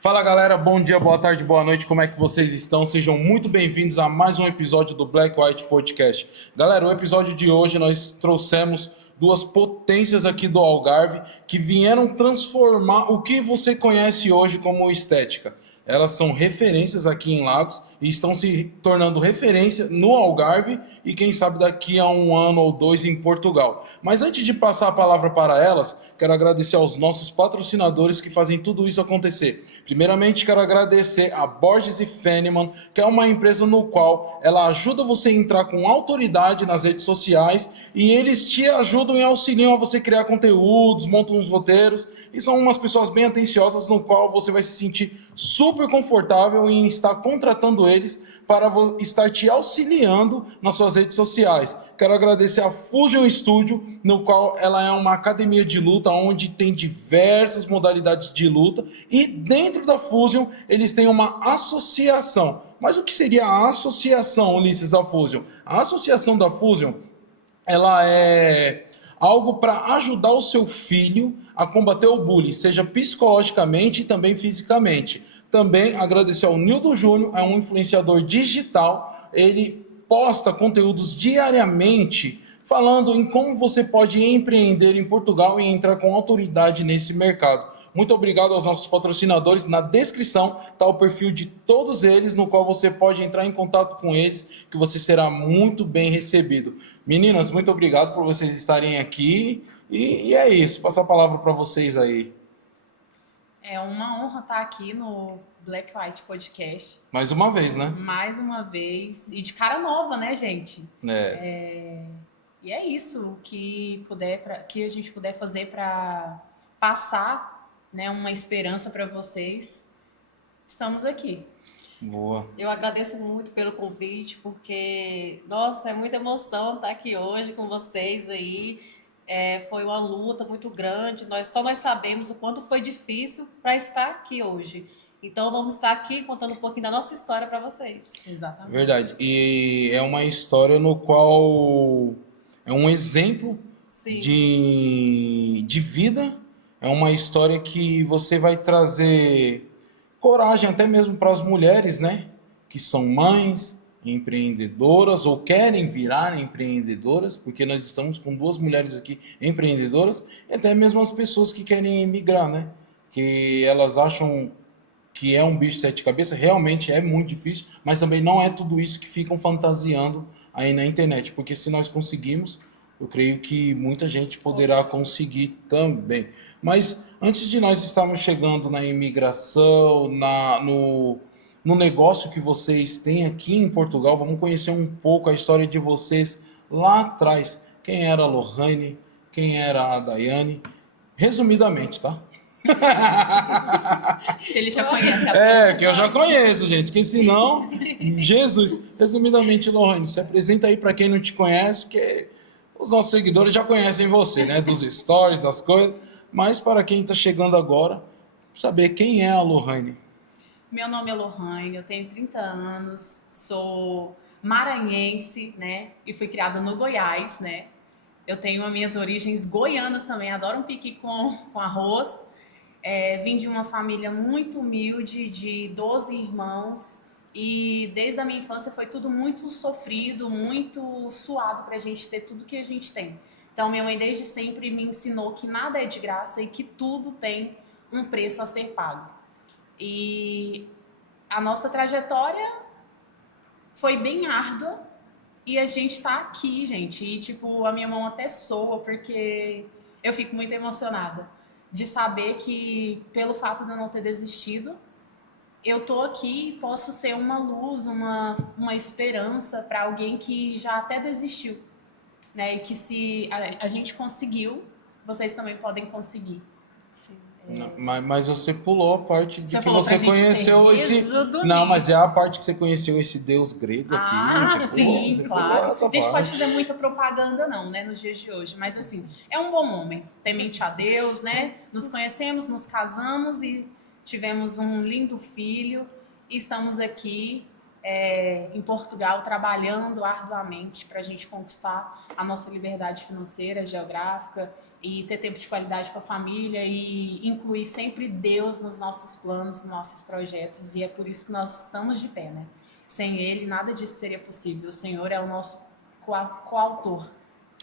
Fala galera, bom dia, boa tarde, boa noite, como é que vocês estão? Sejam muito bem-vindos a mais um episódio do Black White Podcast. Galera, o episódio de hoje nós trouxemos duas potências aqui do Algarve que vieram transformar o que você conhece hoje como estética. Elas são referências aqui em Lagos e estão se tornando referência no Algarve e quem sabe daqui a um ano ou dois em Portugal. Mas antes de passar a palavra para elas, quero agradecer aos nossos patrocinadores que fazem tudo isso acontecer. Primeiramente, quero agradecer a Borges e Fenneman, que é uma empresa no qual ela ajuda você a entrar com autoridade nas redes sociais e eles te ajudam e auxiliam a você criar conteúdos, montam uns roteiros e são umas pessoas bem atenciosas no qual você vai se sentir super confortável em estar contratando eles para estar te auxiliando nas suas redes sociais. Quero agradecer a Fusion Studio, no qual ela é uma academia de luta onde tem diversas modalidades de luta e dentro da Fusion eles têm uma associação. Mas o que seria a associação, Ulisses, da Fusion? A associação da Fusion, ela é algo para ajudar o seu filho a combater o bullying, seja psicologicamente e também fisicamente. Também agradecer ao Nildo Júnior, é um influenciador digital, ele posta conteúdos diariamente falando em como você pode empreender em Portugal e entrar com autoridade nesse mercado. Muito obrigado aos nossos patrocinadores. Na descrição está o perfil de todos eles, no qual você pode entrar em contato com eles, que você será muito bem recebido. Meninas, muito obrigado por vocês estarem aqui. E é isso, passar a palavra para vocês aí. É uma honra estar aqui no Black White Podcast. Mais uma vez, né? Mais uma vez. E de cara nova, né, gente? É. E é isso que a gente puder fazer para passar, né, uma esperança para vocês. Estamos aqui. Boa. Eu agradeço muito pelo convite, porque, nossa, é muita emoção estar aqui hoje com vocês aí. Foi uma luta muito grande, nós sabemos o quanto foi difícil para estar aqui hoje. Então, vamos estar aqui contando um pouquinho da nossa história para vocês. Exatamente. Verdade. E é uma história no qual é um exemplo Sim. de vida. É uma história que você vai trazer coragem até mesmo para as mulheres, né? Que são mães, empreendedoras ou querem virar empreendedoras, porque nós estamos com duas mulheres aqui empreendedoras, e até mesmo as pessoas que querem emigrar, né? Que elas acham que é um bicho de sete cabeças, realmente é muito difícil, mas também não é tudo isso que ficam fantasiando aí na internet, porque se nós conseguimos, eu creio que muita gente poderá conseguir também. Mas antes de nós estarmos chegando na imigração, no negócio que vocês têm aqui em Portugal, vamos conhecer um pouco a história de vocês lá atrás. Quem era a Lohane, quem era a Daiane, resumidamente, tá? Ele já conhece a Que eu já conheço, gente, que senão, Jesus, resumidamente, Lohane, se apresenta aí para quem não te conhece, porque os nossos seguidores já conhecem você, né, dos stories, das coisas, mas para quem está chegando agora, saber quem é a Lohane. Meu nome é Lohane, eu tenho 30 anos, sou maranhense, né, e fui criada no Goiás, né. Eu tenho as minhas origens goianas também, adoro um piqui com arroz. Vim de uma família muito humilde, de 12 irmãos, e desde a minha infância foi tudo muito sofrido, muito suado para a gente ter tudo que a gente tem. Então, minha mãe desde sempre me ensinou que nada é de graça e que tudo tem um preço a ser pago. E a nossa trajetória foi bem árdua e a gente tá aqui, gente. E, tipo, a minha mão até soa porque eu fico muito emocionada de saber que, pelo fato de eu não ter desistido, eu tô aqui e posso ser uma luz, uma esperança para alguém que já até desistiu, né? E que se a gente conseguiu, vocês também podem conseguir. Sim. Não, mas você pulou a parte de Você que falou pra você gente conheceu ser esse. resudo Não, nisso. mas é a parte que você conheceu esse deus grego aqui. Ah, Você pulou, sim, você claro. pulou essa A gente parte. pode fazer muita propaganda não, né, nos dias de hoje, mas assim, é um bom homem, temente a Deus, né? Nos conhecemos, nos casamos e tivemos um lindo filho e estamos aqui em Portugal, trabalhando arduamente para a gente conquistar a nossa liberdade financeira, geográfica e ter tempo de qualidade com a família e incluir sempre Deus nos nossos planos, nos nossos projetos. E é por isso que nós estamos de pé, né? Sem Ele, nada disso seria possível. O Senhor é o nosso coautor.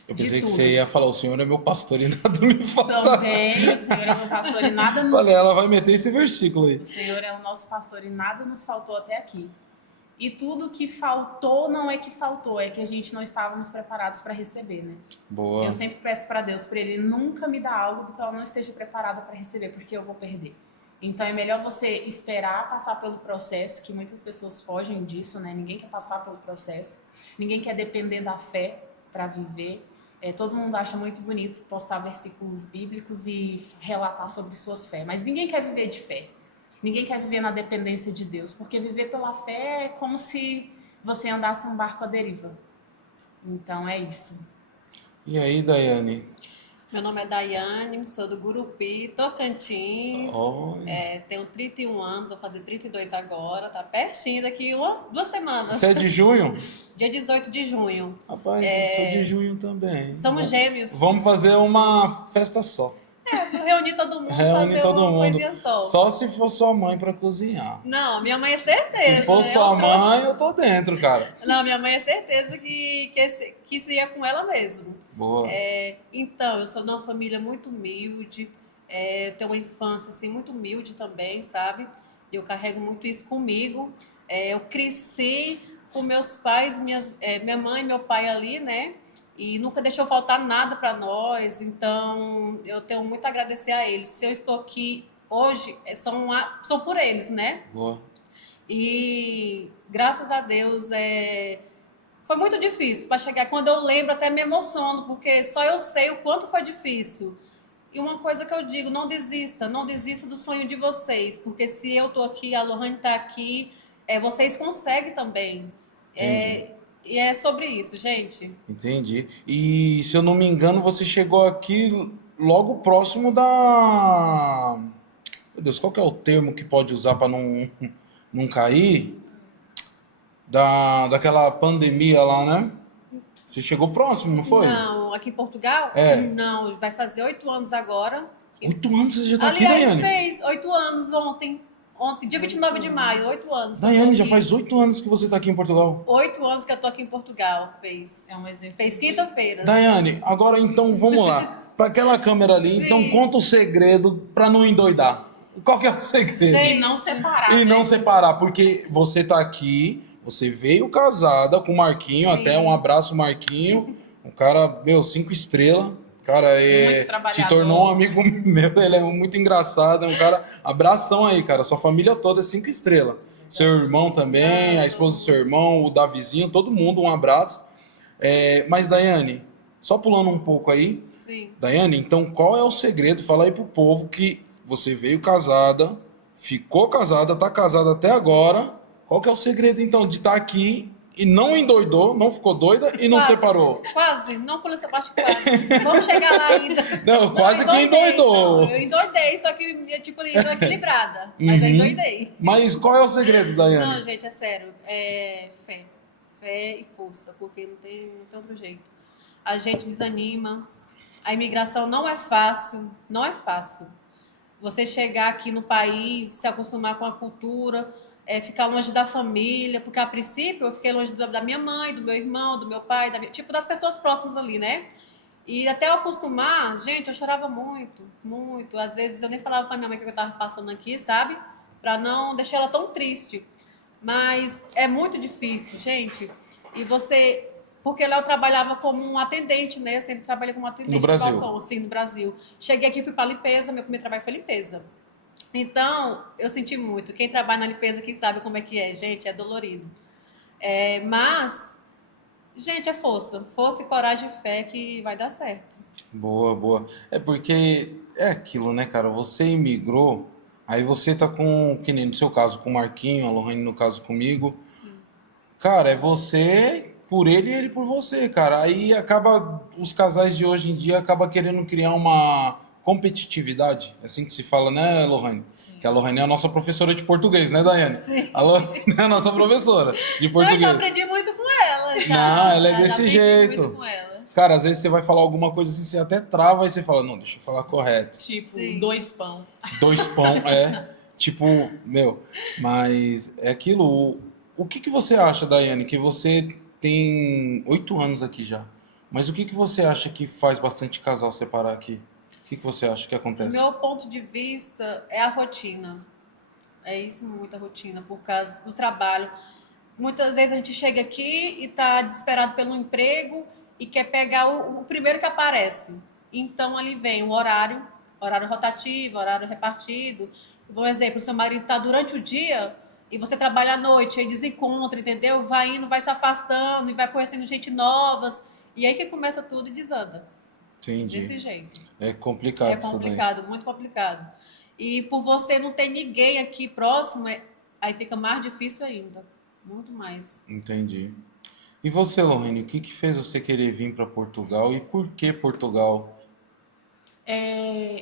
Eu pensei que você ia falar, o Senhor é meu pastor e nada me falta. Também, o Senhor é meu pastor e nada nos... Falei, ela vai meter esse versículo aí. O Senhor é o nosso pastor e nada nos faltou até aqui. E tudo que faltou não é que faltou, é que a gente não estávamos preparados para receber, né? Boa. Eu sempre peço para Deus, para Ele nunca me dar algo do que eu não esteja preparada para receber, porque eu vou perder. Então é melhor você esperar passar pelo processo, que muitas pessoas fogem disso, né? Ninguém quer passar pelo processo, ninguém quer depender da fé para viver. Todo mundo acha muito bonito postar versículos bíblicos e relatar sobre suas fés, mas ninguém quer viver de fé. Ninguém quer viver na dependência de Deus, porque viver pela fé é como se você andasse em um barco à deriva. Então é isso. E aí, Daiane? Meu nome é Daiane, sou do Gurupi, Tocantins. Tenho 31 anos, vou fazer 32 agora, tá pertinho, daqui 2 semanas. Você é de junho? Dia 18 de junho. Rapaz, eu sou de junho também. Somos gêmeos. Vamos fazer uma festa só. Reunir todo mundo, Reúne fazer todo uma mundo. coisinha só. Só se for sua mãe pra cozinhar. Não, minha mãe é certeza. Se for sua mãe, eu tô dentro, cara. Não, minha mãe é certeza que seria com ela mesmo. Boa. Então, eu sou de uma família muito humilde. Eu tenho uma infância assim, muito humilde também, sabe? Eu carrego muito isso comigo. Eu cresci com meus pais, minha mãe e meu pai ali, né? E nunca deixou faltar nada para nós, então eu tenho muito a agradecer a eles. Se eu estou aqui hoje, são por eles, né? Boa. E graças a Deus, foi muito difícil para chegar. Quando eu lembro, até me emociono, porque só eu sei o quanto foi difícil. E uma coisa que eu digo, não desista do sonho de vocês, porque se eu estou aqui, a Lohane está aqui, vocês conseguem também. E é sobre isso, gente. Entendi. E se eu não me engano, você chegou aqui logo próximo da... Meu Deus, qual que é o termo que pode usar para não cair? Daquela pandemia lá, né? Você chegou próximo, não foi? Não, aqui em Portugal? Não, vai fazer 8 anos agora. 8 anos você já tá aqui, Aliás, Daiane? fez 8 anos ontem, dia 29 de maio, 8 anos. Daiane, já faz 8 anos que você tá aqui em Portugal. 8 anos que eu tô aqui em Portugal, fez. É um exemplo. Fez quinta-feira. Daiane, agora então vamos lá. Para aquela câmera ali, então conta o segredo para não endoidar. Qual que é o segredo? E não separar. E né? não separar, porque você tá aqui, você veio casada com o Marquinho, Sim. até um abraço, Marquinho. Um cara, 5 estrelas. Cara, Muito trabalhador. se tornou um amigo meu, ele é muito engraçado, é um cara... Abração aí, cara, sua família toda é 5 estrelas. Seu irmão também, a esposa do seu irmão, o Davizinho, todo mundo, um abraço. Mas, Daiane, só pulando um pouco aí. Sim. Daiane, então qual é o segredo? Fala aí pro povo que você veio casada, ficou casada, tá casada até agora. Qual que é o segredo, então, de estar aqui e não endoidou, não ficou doida e não separou? Quase, não por essa parte quase. Vamos chegar lá ainda. Não, quase que endoidou. Não, eu endoidei, só que eu tô equilibrada. Mas eu endoidei. Mas qual é o segredo, Daiane? Não, gente, é sério. Fé. Fé e força, porque não tem outro jeito. A gente desanima. A imigração não é fácil. Não é fácil. Você chegar aqui no país, se acostumar com a cultura, ficar longe da família, porque a princípio eu fiquei longe da minha mãe, do meu irmão, do meu pai, das pessoas próximas ali, né? E até eu acostumar, gente, eu chorava muito, muito. Às vezes eu nem falava pra minha mãe o que eu tava passando aqui, sabe? Pra não deixar ela tão triste. Mas é muito difícil, gente. E você... Porque lá eu trabalhava como um atendente, né? Eu sempre trabalhei como atendente No Brasil? balcão, assim, no Brasil. Cheguei aqui, fui para limpeza, meu primeiro trabalho foi limpeza. Então, eu senti muito. Quem trabalha na limpeza que sabe como é que é, gente, é dolorido. Mas, gente, é força. Força e coragem e fé que vai dar certo. Boa, boa. É porque é aquilo, né, cara? Você imigrou, aí você tá com, que nem no seu caso, com o Marquinho, a Lohane no caso comigo. Sim. Cara, é você por ele e ele por você, cara. Aí acaba, os casais de hoje em dia acabam querendo criar uma competitividade, é assim que se fala, né, Lohane? Sim. Que a Lohane é a nossa professora de português, né, Daiane? Sim. A Lohane é a nossa professora de Não, eu português. já aprendi muito com ela. Não, ela é Já desse aprendi jeito. muito com ela. Cara, às vezes você vai falar alguma coisa assim, você até trava e você fala, não, deixa eu falar correto. Tipo, Sim. 2 pão. 2 pão, tipo, meu, mas é aquilo. O que que você acha, Daiane, que você tem 8 anos aqui já, mas o que que você acha que faz bastante casal separar aqui? O que que você acha que Do acontece? meu ponto de vista, é a rotina. É isso, muita rotina, por causa do trabalho. Muitas vezes a gente chega aqui e está desesperado pelo emprego e quer pegar o primeiro que aparece. Então, ali vem o horário rotativo, horário repartido. Por exemplo, seu marido está durante o dia e você trabalha à noite, aí desencontra, entendeu? Vai indo, vai se afastando e vai conhecendo gente novas. E aí que começa tudo e desanda. Entendi. Desse jeito. É complicado É isso daí. complicado, muito complicado. E por você não ter ninguém aqui próximo, aí fica mais difícil ainda. Muito mais. Entendi. E você, Lohane, o que que fez você querer vir para Portugal e por que Portugal?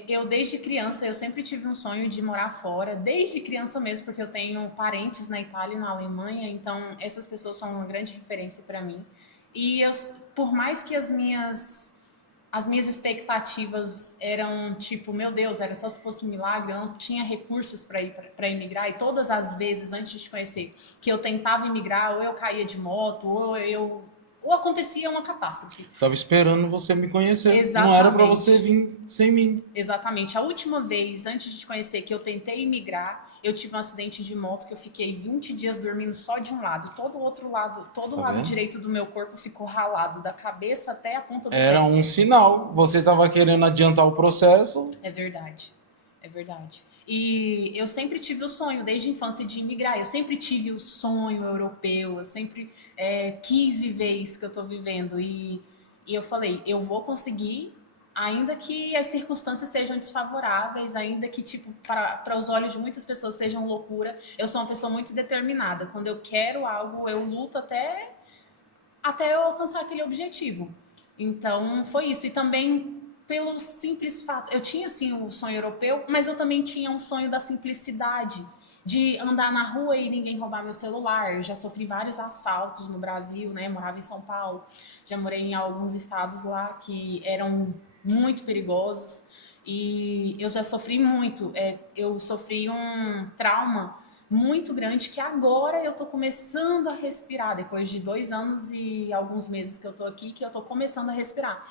Eu, desde criança, eu sempre tive um sonho de morar fora, desde criança mesmo, porque eu tenho parentes na Itália e na Alemanha, então essas pessoas são uma grande referência para mim. E eu, por mais que as minhas expectativas eram tipo, meu Deus, era só se fosse um milagre, eu não tinha recursos para ir para emigrar, e todas as vezes antes de te conhecer que eu tentava emigrar, ou eu caía de moto, ou acontecia uma catástrofe. Tava esperando você me conhecer. Exatamente. Não era para você vir sem mim. Exatamente. A última vez, antes de te conhecer, que eu tentei migrar, eu tive um acidente de moto que eu fiquei 20 dias dormindo só de um lado. Todo o outro lado, todo o Tá lado vendo? direito do meu corpo ficou ralado, da cabeça até a ponta do Era pé. um sinal. Você tava querendo adiantar o processo. É verdade. É verdade. E eu sempre tive o sonho, desde a infância, de imigrar. Eu sempre tive o sonho europeu. Eu sempre quis viver isso que eu tô vivendo. E eu falei, eu vou conseguir, ainda que as circunstâncias sejam desfavoráveis, ainda que, tipo, para os olhos de muitas pessoas sejam loucura. Eu sou uma pessoa muito determinada. Quando eu quero algo, eu luto até eu alcançar aquele objetivo. Então, foi isso. E também pelo simples fato, eu tinha assim o sonho europeu, mas eu também tinha um sonho da simplicidade, de andar na rua e ninguém roubar meu celular. Eu já sofri vários assaltos no Brasil, né? Morava em São Paulo, já morei em alguns estados lá que eram muito perigosos e eu já sofri muito. Eu sofri um trauma muito grande que agora eu tô começando a respirar, depois de 2 anos e alguns meses que eu tô aqui, que eu tô começando a respirar.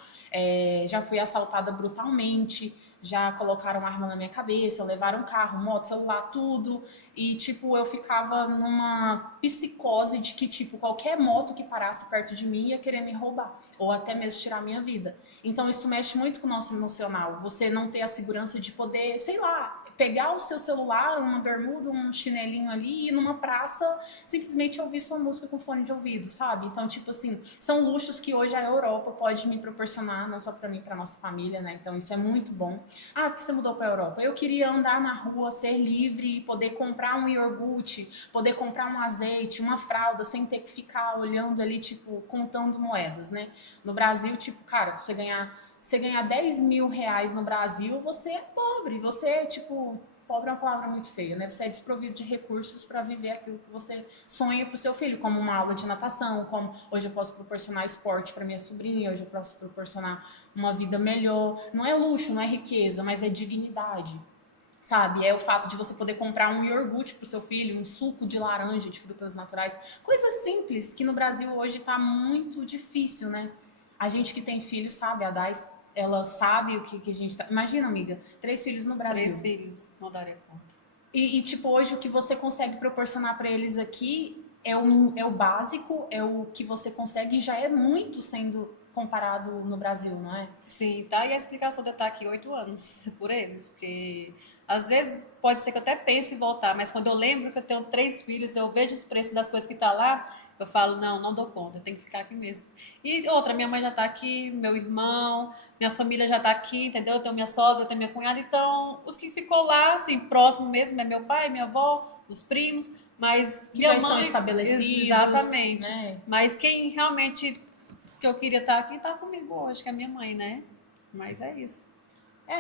Já fui assaltada brutalmente, já colocaram arma na minha cabeça, levaram carro, moto, celular, tudo. E, tipo, eu ficava numa psicose de que, tipo, qualquer moto que parasse perto de mim ia querer me roubar, ou até mesmo tirar a minha vida. Então, isso mexe muito com o nosso emocional. Você não ter a segurança de poder, sei lá, pegar o seu celular, uma bermuda, um chinelinho ali e ir numa praça simplesmente ouvir sua música com fone de ouvido, sabe? Então, tipo assim, são luxos que hoje a Europa pode me proporcionar, não só para mim, para nossa família, né? Então, isso é muito bom. Ah, por que você mudou para a Europa? Eu queria andar na rua, ser livre, poder comprar um iogurte, poder comprar um azeite, uma fralda, sem ter que ficar olhando ali, tipo, contando moedas, né? No Brasil, tipo, cara, você ganhar 10 mil reais no Brasil, você é pobre. Você, tipo, pobre é uma palavra muito feia, né? Você é desprovido de recursos para viver aquilo que você sonha para o seu filho, como uma aula de natação, como hoje eu posso proporcionar esporte para minha sobrinha, hoje eu posso proporcionar uma vida melhor. Não é luxo, não é riqueza, mas é dignidade. Sabe, é o fato de você poder comprar um iogurte para o seu filho, um suco de laranja, de frutas naturais, coisas simples que no Brasil hoje está muito difícil, né? A gente que tem filhos sabe, a Dais, ela sabe o que a gente tá. Imagina, amiga, 3 filhos no Brasil. 3 filhos, não daria conta. Tipo, hoje o que você consegue proporcionar para eles aqui é o básico, é o que você consegue e já é muito sendo comparado no Brasil, não é? Sim, tá. E a explicação de eu estar aqui 8 anos por eles, porque às vezes pode ser que eu até pense em voltar, mas quando eu lembro que eu tenho 3 filhos, eu vejo os preços das coisas que tá lá, eu falo, não dou conta, eu tenho que ficar aqui mesmo. E outra, minha mãe já tá aqui, meu irmão, minha família já tá aqui, entendeu? Eu tenho minha sogra, eu tenho minha cunhada, então os que ficou lá, assim, próximo mesmo, é meu pai, minha avó, os primos, mas Que minha já mãe, estão estabelecidos. exatamente. Né? Mas quem realmente que eu queria estar aqui tá comigo hoje, que é a minha mãe, né? Mas é isso.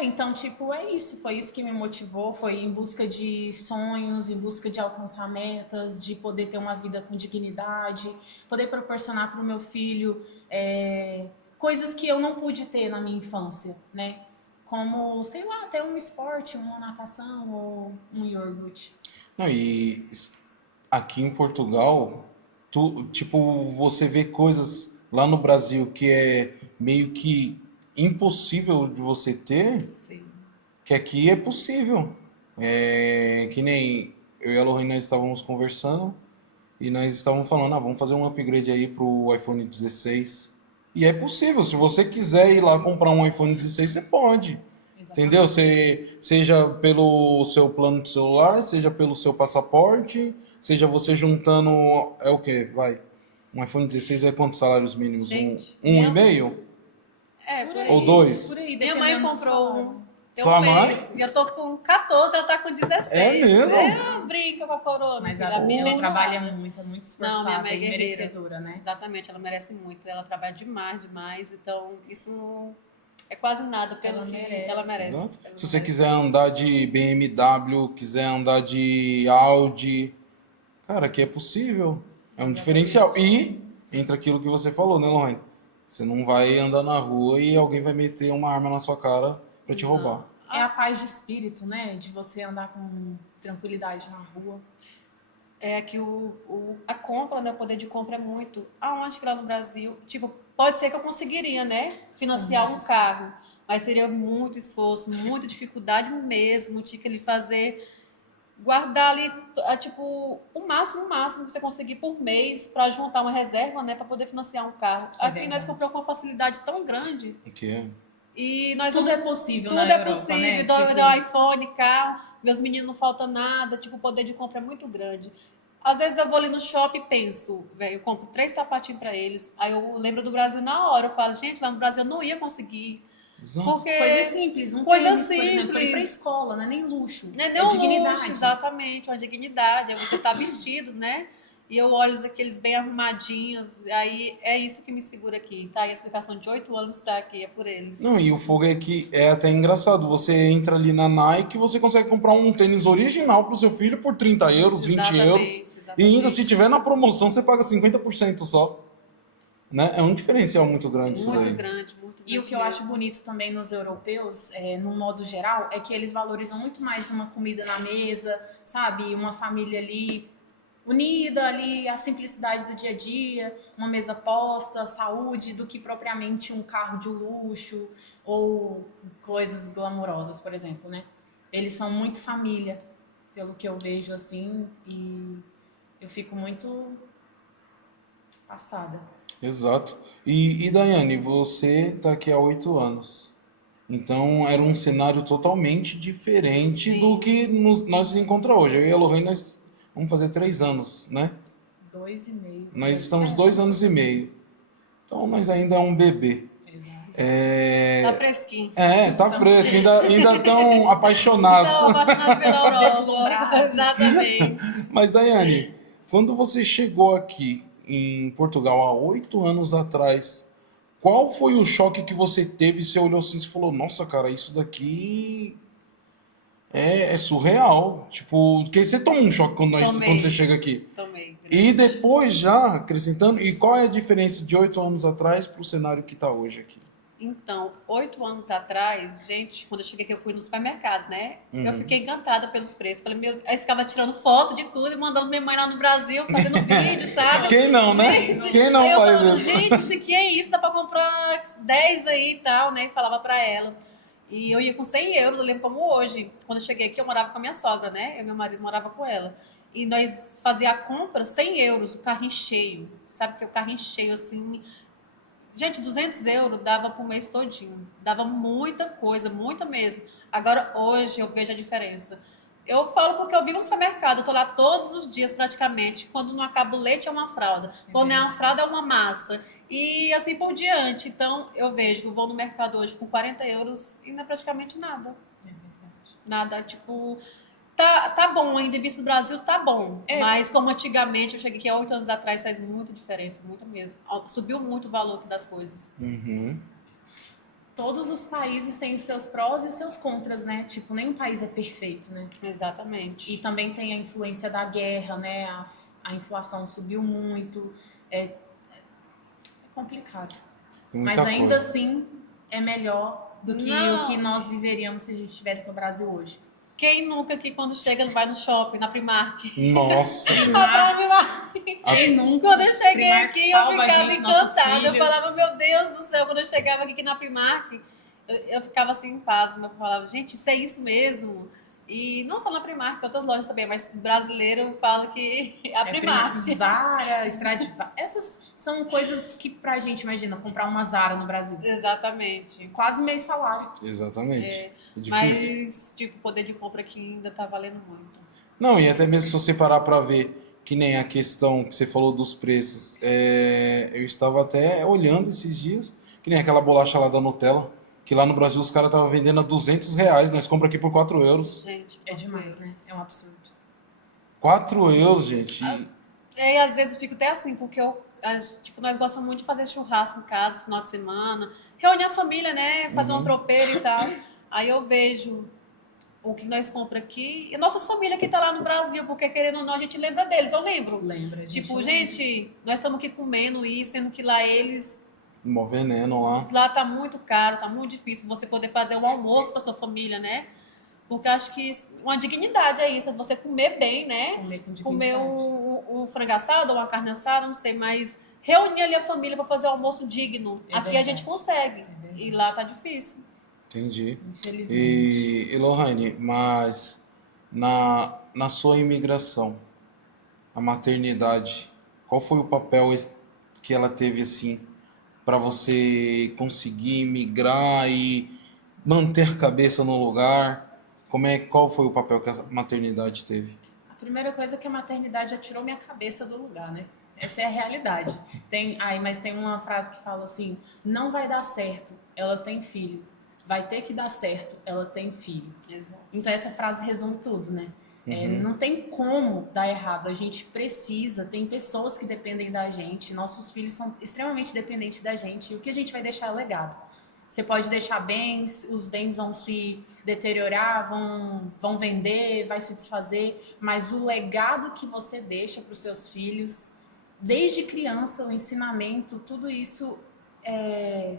Então, tipo, é isso. Foi isso que me motivou. Foi em busca de sonhos, em busca de alcançar metas, de poder ter uma vida com dignidade, poder proporcionar para o meu filho coisas que eu não pude ter na minha infância, né? Como, sei lá, até um esporte, uma natação ou um iogurte. Não, e aqui em Portugal, tipo, você vê coisas lá no Brasil que é meio que impossível de você ter, Sim. que aqui é possível. Que nem eu e a Lorraine nós estávamos conversando e nós estávamos falando, vamos fazer um upgrade aí pro iPhone 16. E é possível, se você quiser ir lá comprar um iPhone 16, você pode. Entendeu? Seja pelo seu plano de celular, seja pelo seu passaporte, seja você juntando. É o quê? Vai. Um iPhone 16 é quantos salários mínimos? Gente, um e meio? Por aí. Ou dois? Por aí, Minha mãe dependendo do comprou salário. tem Sua um mês. mãe? E eu tô com 14, ela tá com 16. É mesmo? Brinca com a corona. Mas filha. a bicha gente trabalha muito, é muito Não, minha esforçada mãe é e guerreira. merecedora, né? Exatamente, ela merece muito. Ela trabalha demais, demais. Então, isso não é quase nada pelo Ela que merece. ela merece. Exato. Ela Se você merece. quiser andar de BMW, quiser andar de Audi, cara, aqui é possível. É um diferencial. E entra aquilo que você falou, né, Lorraine? Você não vai andar na rua e alguém vai meter uma arma na sua cara pra te roubar. É a paz de espírito, né? De você andar com tranquilidade na rua. É que a compra, né, o poder de compra é muito. Aonde que lá no Brasil, tipo, pode ser que eu conseguiria, né, financiar um carro, mas seria muito esforço, muita dificuldade mesmo, tinha que ele fazer, guardar ali, tipo, o máximo que você conseguir por mês para juntar uma reserva, né, para poder financiar um carro. É Aqui nós verdade. compramos com uma facilidade tão grande Que é. e nós Tudo vamos é possível tudo na é Europa, possível, né? dou iPhone, carro, meus meninos não falta nada, tipo, o poder de compra é muito grande. Às vezes eu vou ali no shopping e penso, velho, eu compro 3 sapatinhos para eles, aí eu lembro do Brasil na hora, eu falo, gente, lá no Brasil eu não ia conseguir, Exato. porque Coisa simples, um Coisa tênis, por exemplo, pra ir pra simples. escola, não é nem luxo. não é nem um dignidade. luxo, exatamente, uma dignidade, aí você tá vestido, né? E eu olho aqueles bem arrumadinhos, aí é isso que me segura aqui, tá? E a explicação de 8 anos está aqui, é por eles. Não, e o fogo é que é até engraçado. Você entra ali na Nike e você consegue comprar um tênis original pro seu filho por 30 euros, 20 euros. E ainda se tiver na promoção, você paga 50% só. Né? É um diferencial muito grande isso daí. Muito grande, muito grande. E o que eu acho bonito também nos europeus, no modo geral, é que eles valorizam muito mais uma comida na mesa, sabe? Uma família ali unida, ali a simplicidade do dia a dia, uma mesa posta, saúde, do que propriamente um carro de luxo ou coisas glamourosas, por exemplo, né? Eles são muito família, pelo que eu vejo assim, e eu fico muito passada. Exato. E Daiane, você tá aqui há 8 anos. Então era um cenário totalmente diferente Sim. do que nós nos encontramos hoje. Eu e a Lorraine, nós vamos fazer 3 anos, né? 2,5. Nós estamos 2 anos e meio. Então nós ainda é um bebê. Exato. Tá fresquinho. Tá fresco, ainda tão apaixonados. Então, apaixonado pela Europa. Deslumbrados. Exatamente. Mas, Daiane, quando você chegou aqui em Portugal há 8 anos atrás, qual foi o choque que você teve? Você olhou assim e falou: Nossa, cara, isso daqui é surreal. Tipo, porque você toma um choque quando Tomei. você chega aqui. Tomei. E depois, já acrescentando, e qual é a diferença de 8 anos atrás para o cenário que está hoje aqui? Então, 8 anos atrás, gente, quando eu cheguei aqui, eu fui no supermercado, né? Eu fiquei encantada pelos preços. Falei, aí ficava tirando foto de tudo e mandando minha mãe lá no Brasil, fazendo vídeo, sabe? Quem não, né? Gente, Quem não aí eu faz falando, isso? gente, isso aqui é isso, dá pra comprar 10 aí e tal, né? E falava pra ela. E eu ia com 100 euros, eu lembro como hoje. Quando eu cheguei aqui, eu morava com a minha sogra, né? Eu e meu marido morava com ela. E nós fazia a compra, 100 euros, o carrinho cheio. Sabe que o carrinho cheio, assim... Gente, 200 euros dava pro mês todinho. Dava muita coisa, muita mesmo. Agora, hoje, eu vejo a diferença. Eu falo porque eu vivo no supermercado, eu tô lá todos os dias praticamente. Quando não acaba o leite é uma fralda. Quando é uma fralda é uma massa. E assim por diante. Então, eu vejo, vou no mercado hoje com 40 euros e não é praticamente nada. É verdade. Nada, tipo... Tá bom, ainda visto no Brasil, tá bom. É. Mas como antigamente, eu cheguei aqui há 8 anos atrás, faz muita diferença, muito mesmo. Subiu muito o valor das coisas. Uhum. todos os países têm os seus prós e os seus contras, né? Tipo, nenhum país é perfeito, né? Exatamente. E também tem a influência da guerra, né? A inflação subiu muito. É complicado. Mas Muita ainda coisa. assim é melhor do que Não. o que nós viveríamos se a gente estivesse no Brasil hoje. Quem nunca que quando chega vai no shopping, na Primark? Nossa, Deus. Comprar Primark. Quem nunca? Quando eu cheguei Primark aqui, eu salva a ficava gente, nossos encantada. Eu filhos. falava, meu Deus do céu, quando eu chegava aqui na Primark, eu ficava assim em paz. Eu falava, gente, isso é isso mesmo? E não só na Primark, outras lojas também, mas brasileiro eu falo que a Primark. Zara, Stradivarius. Essas são coisas que pra gente, imagina, comprar uma Zara no Brasil. Exatamente. Quase meio salário. Exatamente. É difícil. Mas, tipo, o poder de compra aqui ainda tá valendo muito. Não, e até mesmo se você parar para ver, que nem a questão que você falou dos preços, eu estava até olhando esses dias, que nem aquela bolacha lá da Nutella, que lá no Brasil os caras estavam vendendo a R$ 200, nós compramos aqui por 4 euros. Gente, É demais, né? É um absurdo. 4 euros, gente. E às vezes eu fico até assim, porque tipo, nós gostamos muito de fazer churrasco em casa, final de semana, reunir a família, né? Fazer um tropeiro e tal. Aí eu vejo o que nós compramos aqui e nossas famílias que tá lá no Brasil, porque querendo ou não, a gente lembra deles, eu lembro. Lembra, gente. Tipo, gente, nós estamos aqui comendo isso, sendo que lá eles. Mó veneno lá. Lá tá muito caro, tá muito difícil você poder fazer um almoço para sua família, né? Porque eu acho que uma dignidade é isso, é você comer bem, né? Comer um frango assado ou uma carne assada, não sei, mas reunir ali a família para fazer um almoço digno. Aqui a gente consegue. E lá tá difícil. Entendi. Infelizmente. E Lohane, mas na sua imigração, a maternidade, qual foi o papel que ela teve assim para você conseguir migrar e manter a cabeça no lugar? Qual foi o papel que a maternidade teve? A primeira coisa é que a maternidade já tirou minha cabeça do lugar, né? Essa é a realidade. Mas tem uma frase que fala assim: não vai dar certo, ela tem filho. Vai ter que dar certo, ela tem filho. Exato. Então essa frase resume tudo, né? Não tem como dar errado. A gente precisa, tem pessoas que dependem da gente, nossos filhos são extremamente dependentes da gente. E o que a gente vai deixar é legado. Você pode deixar bens, os bens vão se deteriorar, vão vender, vai se desfazer, mas o legado que você deixa para os seus filhos, desde criança, o ensinamento, tudo isso,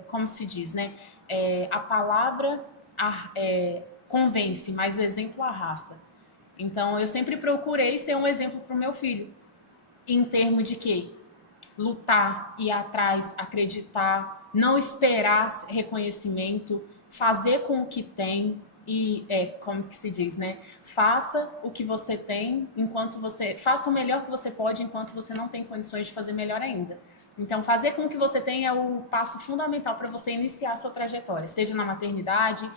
como se diz, né? A palavra convence, mas o exemplo arrasta. Então, eu sempre procurei ser um exemplo para o meu filho, em termos de quê? Lutar, ir atrás, acreditar, não esperar reconhecimento, fazer com o que tem e, como que se diz, né? Faça o que você tem faça o melhor que você pode enquanto você não tem condições de fazer melhor ainda. Então, fazer com o que você tem é o passo fundamental para você iniciar a sua trajetória, seja na maternidade,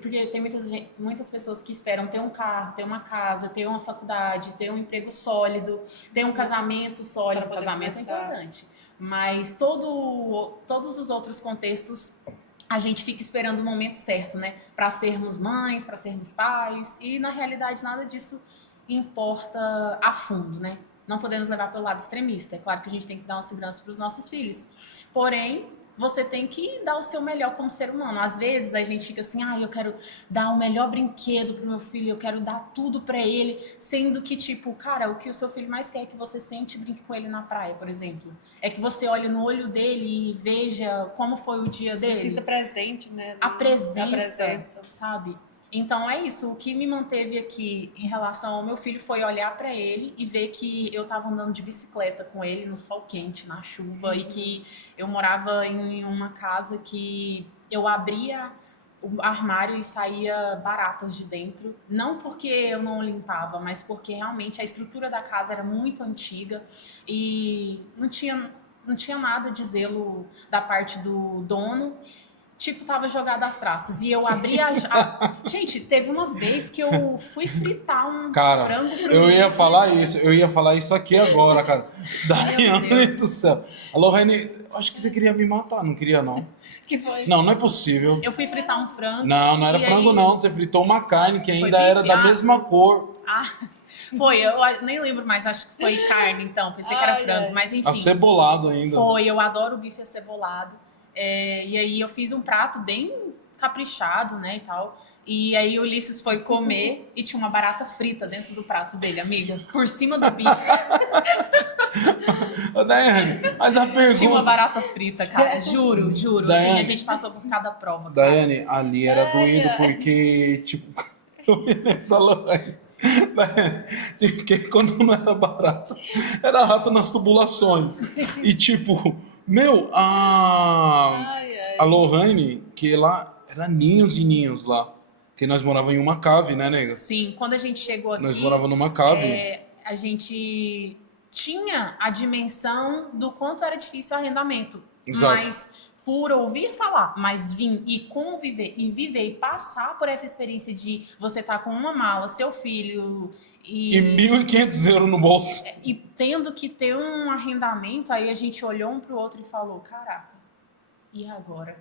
porque tem muitas pessoas que esperam ter um carro, ter uma casa, ter uma faculdade, ter um emprego sólido, ter um casamento sólido. O casamento é importante, mas todos os outros contextos a gente fica esperando o momento certo, né? Para sermos mães, para sermos pais, e na realidade nada disso importa a fundo, né? Não podemos levar pelo lado extremista. É claro que a gente tem que dar uma segurança para os nossos filhos. Porém, você tem que dar o seu melhor como ser humano. Às vezes a gente fica assim, eu quero dar o melhor brinquedo pro meu filho, eu quero dar tudo para ele, sendo que, tipo, cara, o que o seu filho mais quer é que você sente e brinque com ele na praia, por exemplo. É que você olhe no olho dele e veja como foi o dia dele. Se sinta presente, né? A presença, sabe? Então é isso, o que me manteve aqui em relação ao meu filho foi olhar para ele e ver que eu tava andando de bicicleta com ele no sol quente, na chuva, e que eu morava em uma casa que eu abria o armário e saía baratas de dentro, não porque eu não limpava, mas porque realmente a estrutura da casa era muito antiga e não tinha nada de zelo da parte do dono. Tipo, tava jogado às traças. E eu abri Gente, teve uma vez que eu fui fritar um frango pro eu ia falar isso aqui agora, cara. Daiane do céu. Alô, Reni, acho que você queria me matar, não queria, não? Que foi? Não é possível. Eu fui fritar um frango. Não era frango, não. Você fritou uma carne que ainda era da mesma cor. Foi, eu nem lembro mais, acho que foi carne, então. Pensei que era frango, mas enfim. Acebolado ainda. Foi, eu adoro bife acebolado. E aí eu fiz um prato bem caprichado, né, e tal. E aí o Ulisses foi comer e tinha uma barata frita dentro do prato dele, amiga. Por cima do bife. Ô, Daiane, mas a pergunta... Tinha uma barata frita, cara. Juro. Daiane, Assim, a gente passou por cada prova, cara. Daiane, ali era doído porque, tipo, eu me lembro da Lorraine. Porque quando não era barato, era rato nas tubulações. E tipo, meu, a Lohane, que lá era ninhos e ninhos lá. Porque nós morávamos em uma cave, né, nega? Sim, quando a gente chegou aqui, Nós morávamos numa cave. a gente tinha a dimensão do quanto era difícil o arrendamento. Exato. Mas por ouvir falar, mas vir e conviver e viver e passar por essa experiência de você estar com uma mala, seu filho E 1.500 euros no bolso. e tendo que ter um arrendamento, aí a gente olhou um pro outro e falou, caraca, e agora?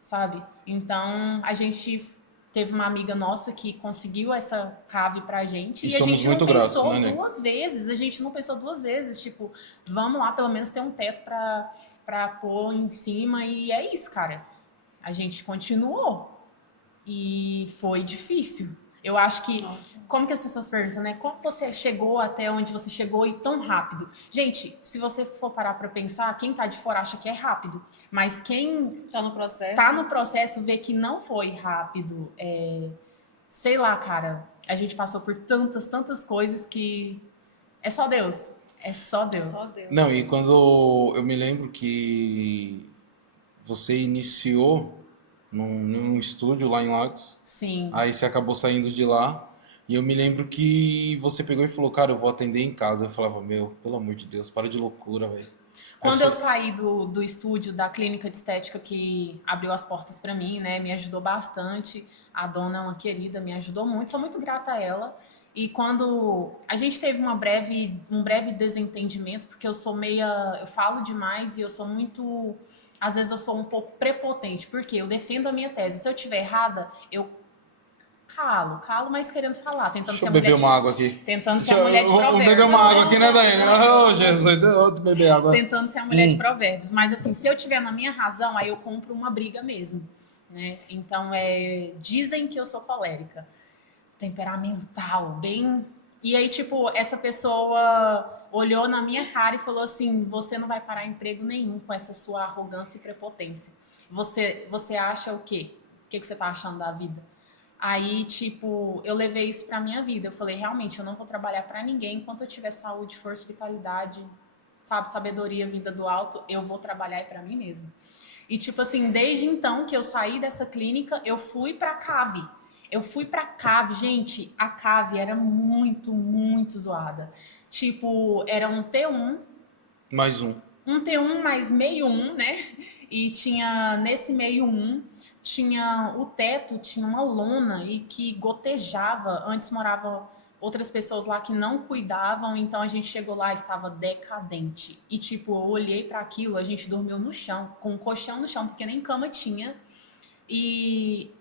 Sabe? Então, a gente teve uma amiga nossa que conseguiu essa cave pra gente E a somos gente muito não gratos, pensou né, duas vezes. A gente não pensou duas vezes. Tipo, vamos lá, pelo menos ter um teto pra pôr em cima. E é isso, cara. A gente continuou. E foi difícil. Eu acho que... Como que as pessoas perguntam, né? Como você chegou até onde você chegou e tão rápido? Gente, se você for parar pra pensar, quem tá de fora acha que é rápido. Mas quem Tá no processo. tá no processo vê que não foi rápido. Sei lá, cara. A gente passou por tantas coisas que... É só Deus. É só Deus. Só Deus. Não, e quando eu me lembro que você iniciou num estúdio lá em Lagos, Sim. aí você acabou saindo de lá, e eu me lembro que você pegou e falou, cara, eu vou atender em casa. Eu falava, meu, pelo amor de Deus, para de loucura, velho. Quando eu saí do estúdio da clínica de estética que abriu as portas pra mim, né, me ajudou bastante. A dona é uma querida, me ajudou muito, sou muito grata a ela. E quando a gente teve um breve desentendimento, porque eu falo demais e eu sou muito, às vezes eu sou um pouco prepotente, porque eu defendo a minha tese. Se eu estiver errada, eu calo, mas querendo falar, tentando Deixa ser eu a beber mulher uma água aqui. tentando ser a mulher de Vou provérbios. beber uma água aqui, né, Daiane? Oh, Jesus, outro beber água. Tentando ser a mulher de provérbios. Mas assim, se eu tiver na minha razão, aí eu compro uma briga mesmo, né? Então, dizem que eu sou colérica. Temperamental, bem... E aí, tipo, essa pessoa olhou na minha cara e falou assim, você não vai parar emprego nenhum com essa sua arrogância e prepotência. Você acha o quê? O que você tá achando da vida? Aí, tipo, eu levei isso pra minha vida. Eu falei, realmente, eu não vou trabalhar pra ninguém enquanto eu tiver saúde, força, vitalidade, sabe, sabedoria vinda do alto, eu vou trabalhar pra mim mesmo. E, tipo assim, desde então que eu saí dessa clínica, eu fui pra cave. Gente, a cave era muito zoada. Tipo, era um T1. Mais um. Um T1 mais meio 1, né? E tinha, nesse meio 1, tinha o teto, tinha uma lona e que gotejava. Antes moravam outras pessoas lá que não cuidavam, então a gente chegou lá, estava decadente. E tipo, eu olhei para aquilo, a gente dormiu no chão, com um colchão no chão, porque nem cama tinha. E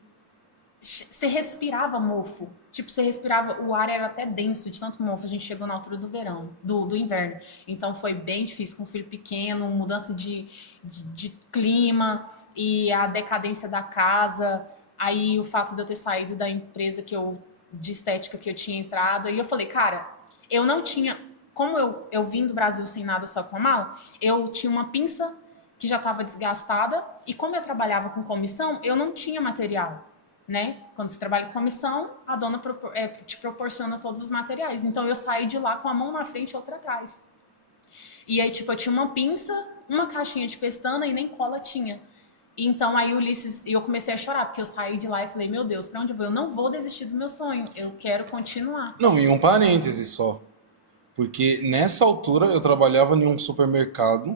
você respirava mofo. Tipo, você respirava, o ar era até denso de tanto mofo. A gente chegou na altura do verão, do inverno. Então foi bem difícil com um filho pequeno, mudança de clima e a decadência da casa. Aí o fato de eu ter saído da empresa de estética que eu tinha entrado. Aí eu falei, cara, eu não tinha... Como eu vim do Brasil sem nada, só com a mala, eu tinha uma pinça que já estava desgastada. E como eu trabalhava com comissão, eu não tinha material. Né? Quando você trabalha com comissão, a dona te proporciona todos os materiais. Então, eu saí de lá com a mão na frente e outra atrás. E aí, tipo, eu tinha uma pinça, uma caixinha de pestana e nem cola tinha. Então, aí eu comecei a chorar, porque eu saí de lá e falei, meu Deus, pra onde eu vou? Eu não vou desistir do meu sonho, eu quero continuar. Não, e um parêntese só. Porque nessa altura eu trabalhava em um supermercado,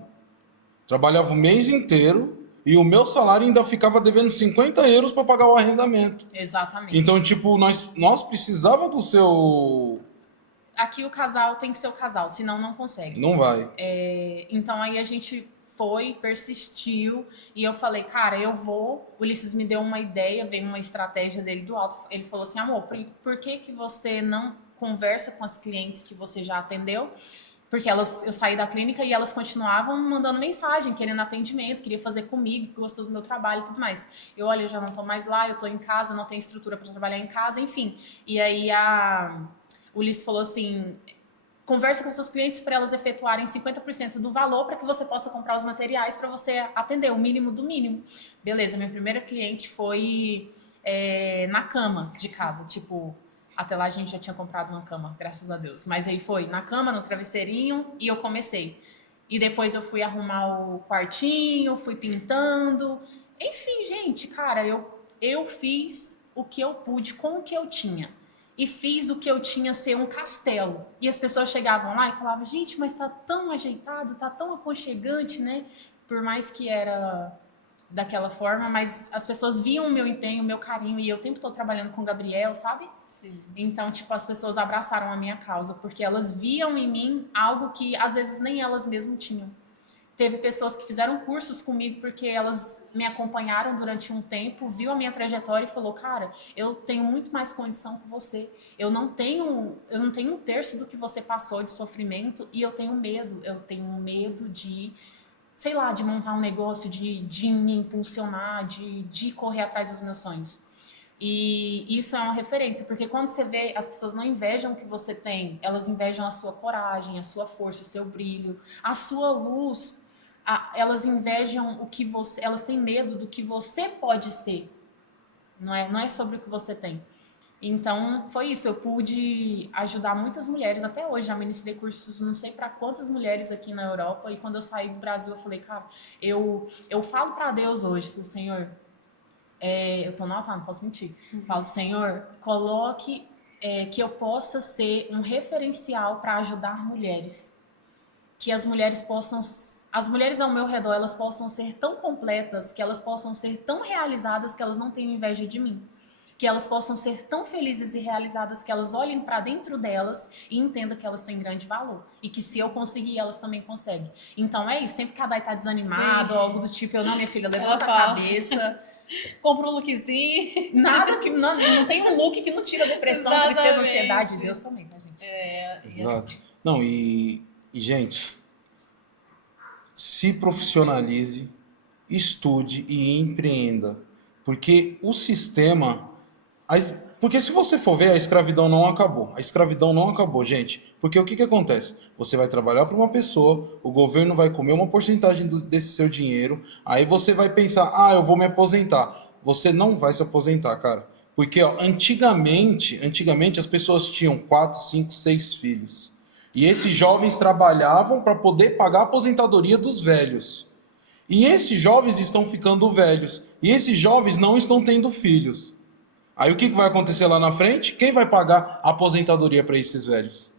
trabalhava o mês inteiro, e o meu salário ainda ficava devendo 50 euros para pagar o arrendamento. Exatamente. Então, tipo, nós precisava do seu... Aqui o casal tem que ser o casal, senão não consegue. Não vai. Então, aí a gente persistiu, e eu falei, cara, eu vou... O Ulisses me deu uma ideia, veio uma estratégia dele do alto. Ele falou assim, amor, por que você não conversa com as clientes que você já atendeu? Porque eu saí da clínica e elas continuavam mandando mensagem, querendo atendimento, queria fazer comigo, gostou do meu trabalho e tudo mais. Olha, eu já não tô mais lá, eu tô em casa, não tenho estrutura para trabalhar em casa, enfim. E aí o Ulisses falou assim, conversa com seus clientes para elas efetuarem 50% do valor para que você possa comprar os materiais para você atender, o mínimo do mínimo. Beleza, minha primeira cliente foi na cama de casa, tipo... Até lá a gente já tinha comprado uma cama, graças a Deus. Mas aí foi na cama, no travesseirinho, e eu comecei. E depois eu fui arrumar o quartinho, fui pintando. Enfim, gente, cara, eu fiz o que eu pude com o que eu tinha. E fiz o que eu tinha ser um castelo. E as pessoas chegavam lá e falavam, gente, mas tá tão ajeitado, tá tão aconchegante, né? Por mais que era daquela forma, mas as pessoas viam o meu empenho, o meu carinho, e eu o tempo todo trabalhando com o Gabriel, sabe? Sim. Então, tipo, as pessoas abraçaram a minha causa, porque elas viam em mim algo que às vezes nem elas mesmas tinham. Teve pessoas que fizeram cursos comigo porque elas me acompanharam durante um tempo, viu a minha trajetória e falou, cara, eu tenho muito mais condição que você. Eu não tenho um terço do que você passou de sofrimento e eu tenho medo de, sei lá, de montar um negócio, de me impulsionar, de correr atrás dos meus sonhos. E isso é uma referência, porque quando você vê, as pessoas não invejam o que você tem, elas invejam a sua coragem, a sua força, o seu brilho, a sua luz. Elas invejam o que você, elas têm medo do que você pode ser. Não é sobre o que você tem. Então, foi isso. Eu pude ajudar muitas mulheres. Até hoje, já ministrei cursos, não sei para quantas mulheres aqui na Europa. E quando eu saí do Brasil, eu falei, cara, eu falo para Deus hoje, falei, Senhor, eu tô no altar, não posso mentir. Falo, Senhor, coloque que eu possa ser um referencial para ajudar mulheres. Que as mulheres ao meu redor, elas possam ser tão completas, que elas possam ser tão realizadas que elas não tenham inveja de mim. Que elas possam ser tão felizes e realizadas que elas olhem para dentro delas e entendam que elas têm grande valor. E que se eu conseguir, elas também conseguem. Então é isso, sempre que a Dai tá desanimada ou algo do tipo, eu não, minha filha, levanta a cabeça. Compra um lookzinho. Nada que... Não tem um look que não tira depressão, Exatamente. tristeza, ansiedade. Deus também, tá, gente? Exato. Não, e, gente, se profissionalize, estude e empreenda. Porque o sistema... Porque se você for ver, a escravidão não acabou. A escravidão não acabou, gente. Porque o que acontece? Você vai trabalhar para uma pessoa, o governo vai comer uma porcentagem desse seu dinheiro, aí você vai pensar, eu vou me aposentar. Você não vai se aposentar, cara. Porque antigamente as pessoas tinham 4, 5, 6 filhos. E esses jovens trabalhavam para poder pagar a aposentadoria dos velhos. E esses jovens estão ficando velhos. E esses jovens não estão tendo filhos. Aí o que vai acontecer lá na frente? Quem vai pagar a aposentadoria para esses velhos?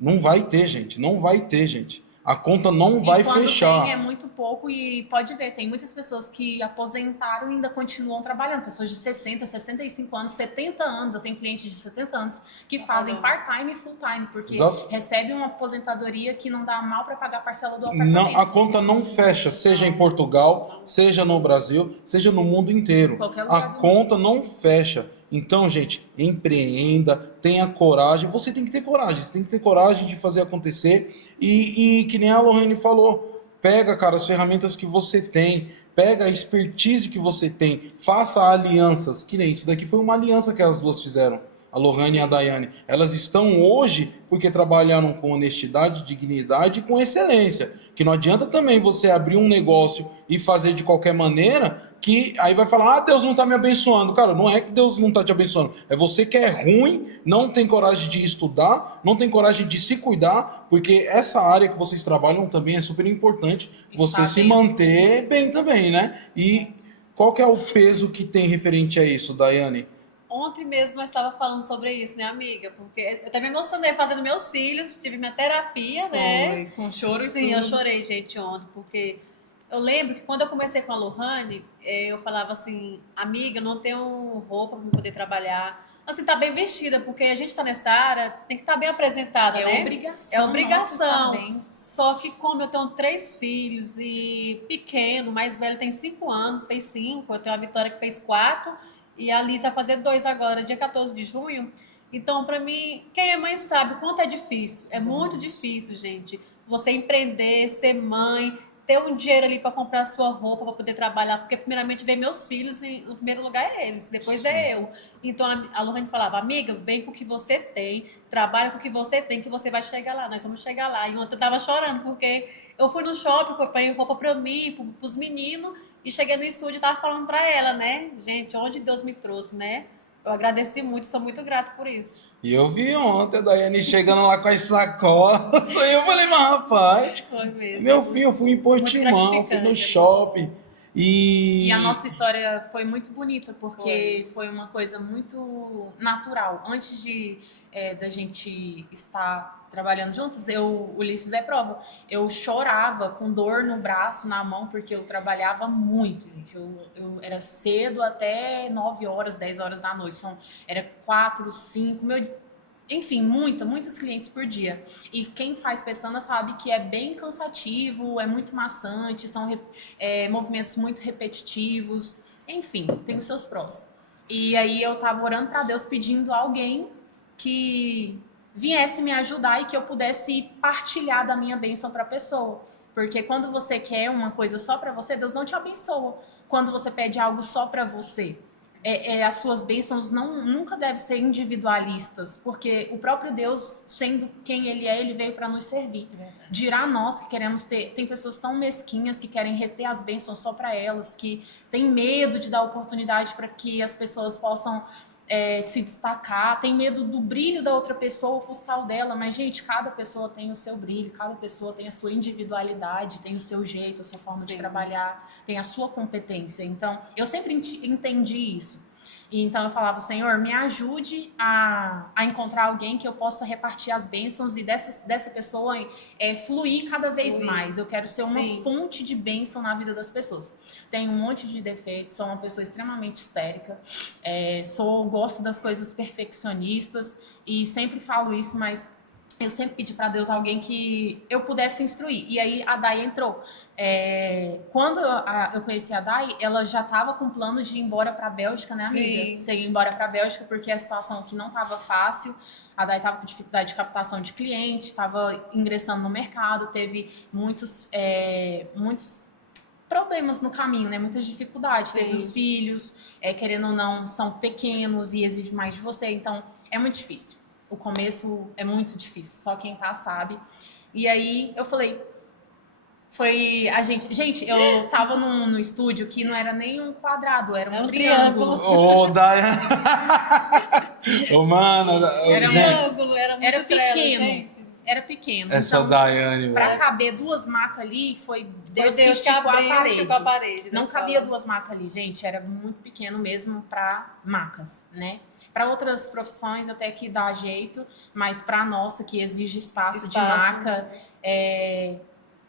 Não vai ter, gente. Não vai ter, gente. A conta não vai fechar. Tem, é muito pouco e pode ver, tem muitas pessoas que aposentaram e ainda continuam trabalhando. Pessoas de 60, 65 anos, 70 anos. Eu tenho clientes de 70 anos que fazem part-time e full-time, porque recebem uma aposentadoria que não dá mal para pagar a parcela do apartamento. Não, a conta não fecha, seja em Portugal, seja no Brasil, seja no mundo inteiro. Qualquer lugar A conta não fecha. Então, gente, empreenda, tenha coragem. Você tem que ter coragem, você tem que ter coragem de fazer acontecer. E que nem a Lohane falou, pega, cara, as ferramentas que você tem, pega a expertise que você tem, faça alianças, que nem isso daqui foi uma aliança que as duas fizeram, a Lohane e a Daiane. Elas estão hoje porque trabalharam com honestidade, dignidade e com excelência. Que não adianta também você abrir um negócio e fazer de qualquer maneira, que aí vai falar, Deus não está me abençoando. Cara, não é que Deus não está te abençoando. É você que é ruim, não tem coragem de estudar, não tem coragem de se cuidar, porque essa área que vocês trabalham também é super importante. Você se manter bem também, né? E qual que é o peso que tem referente a isso, Daiane? Ontem mesmo nós estávamos falando sobre isso, né, amiga? Porque eu também me emocionei fazendo meus cílios, tive minha terapia, né? Com choro e Sim, tudo. eu chorei, gente, ontem, porque eu lembro que quando eu comecei com a Lohane, eu falava assim, amiga, eu não tenho roupa para poder trabalhar. Assim, tá bem vestida, porque a gente tá nessa área, tem que estar bem apresentada, né? Obrigação. É obrigação. Nossa, só que como eu tenho 3 filhos e pequeno, o mais velho tem 5 anos, fez 5, eu tenho a Vitória que fez 4, e a Alice vai fazer 2 agora, dia 14 de junho. Então, para mim, quem é mãe sabe o quanto é difícil. É muito difícil, gente. Você empreender, ser mãe, ter um dinheiro ali para comprar sua roupa, para poder trabalhar, porque primeiramente vem meus filhos, e no primeiro lugar é eles, depois Sim. é eu. Então a Lohane falava, amiga, vem com o que você tem, trabalha com o que você tem, que você vai chegar lá, nós vamos chegar lá. E ontem eu tava chorando, porque eu fui no shopping, comprei roupa para mim, para os meninos, e cheguei no estúdio e tava falando para ela, né? Gente, onde Deus me trouxe, né? Eu agradeci muito, sou muito grata por isso. E eu vi ontem a Daiane chegando lá com as sacolas. Aí eu falei, mas rapaz, Foi mesmo. meu filho, eu fui em Muito Portimão, fui no gratificante, shopping. E E a nossa história foi muito bonita, porque foi uma coisa muito natural. Antes da gente estar trabalhando juntos, o Ulisses é prova. Eu chorava com dor no braço, na mão, porque eu trabalhava muito, gente. Eu era cedo até 9 horas, 10 horas da noite. Então, era 4, 5, enfim, muitos clientes por dia. E quem faz pestana sabe que é bem cansativo, é muito maçante, são movimentos muito repetitivos. Enfim, tem os seus prós. E aí eu tava orando para Deus pedindo alguém que viesse me ajudar e que eu pudesse partilhar da minha bênção para a pessoa. Porque quando você quer uma coisa só para você, Deus não te abençoa. Quando você pede algo só para você, as suas bênçãos nunca devem ser individualistas, porque o próprio Deus, sendo quem Ele veio para nos servir. Dirá nós que queremos ter. Tem pessoas tão mesquinhas que querem reter as bênçãos só para elas, que têm medo de dar oportunidade para que as pessoas possam se destacar, tem medo do brilho da outra pessoa ofuscar o dela, mas, gente, cada pessoa tem o seu brilho, cada pessoa tem a sua individualidade, tem o seu jeito, a sua forma de trabalhar, tem a sua competência. Então, eu sempre entendi isso. E então eu falava, Senhor, me ajude a encontrar alguém que eu possa repartir as bênçãos e dessa pessoa fluir cada vez mais. Eu quero ser uma fonte de bênção na vida das pessoas. Tenho um monte de defeitos, sou uma pessoa extremamente histérica, gosto das coisas perfeccionistas e sempre falo isso, mas eu sempre pedi para Deus alguém que eu pudesse instruir. E aí a Dai entrou. Quando eu conheci a Dai, ela já estava com plano de ir embora para a Bélgica, né, amiga? Você ia embora para a Bélgica porque a situação aqui não estava fácil. A Dai estava com dificuldade de captação de cliente, estava ingressando no mercado, teve muitos problemas no caminho, né? Muitas dificuldades. Teve os filhos, querendo ou não, são pequenos e exigem mais de você. Então, é muito difícil. O começo é muito difícil, só quem tá sabe. E aí eu falei, foi a gente. Gente, eu tava no estúdio que não era nem um quadrado, era um triângulo. Ô, Daiane! Ô, mano! Era um triângulo, era muito era pequeno. Trela, gente. Era pequeno. Essa então, Daiane, pra caber 2 macas ali, foi Deus que esticou a parede. Não cabia 2 macas ali, gente. Era muito pequeno mesmo pra macas, né? Para outras profissões até que dá jeito, mas pra nossa, que exige espaço. De maca,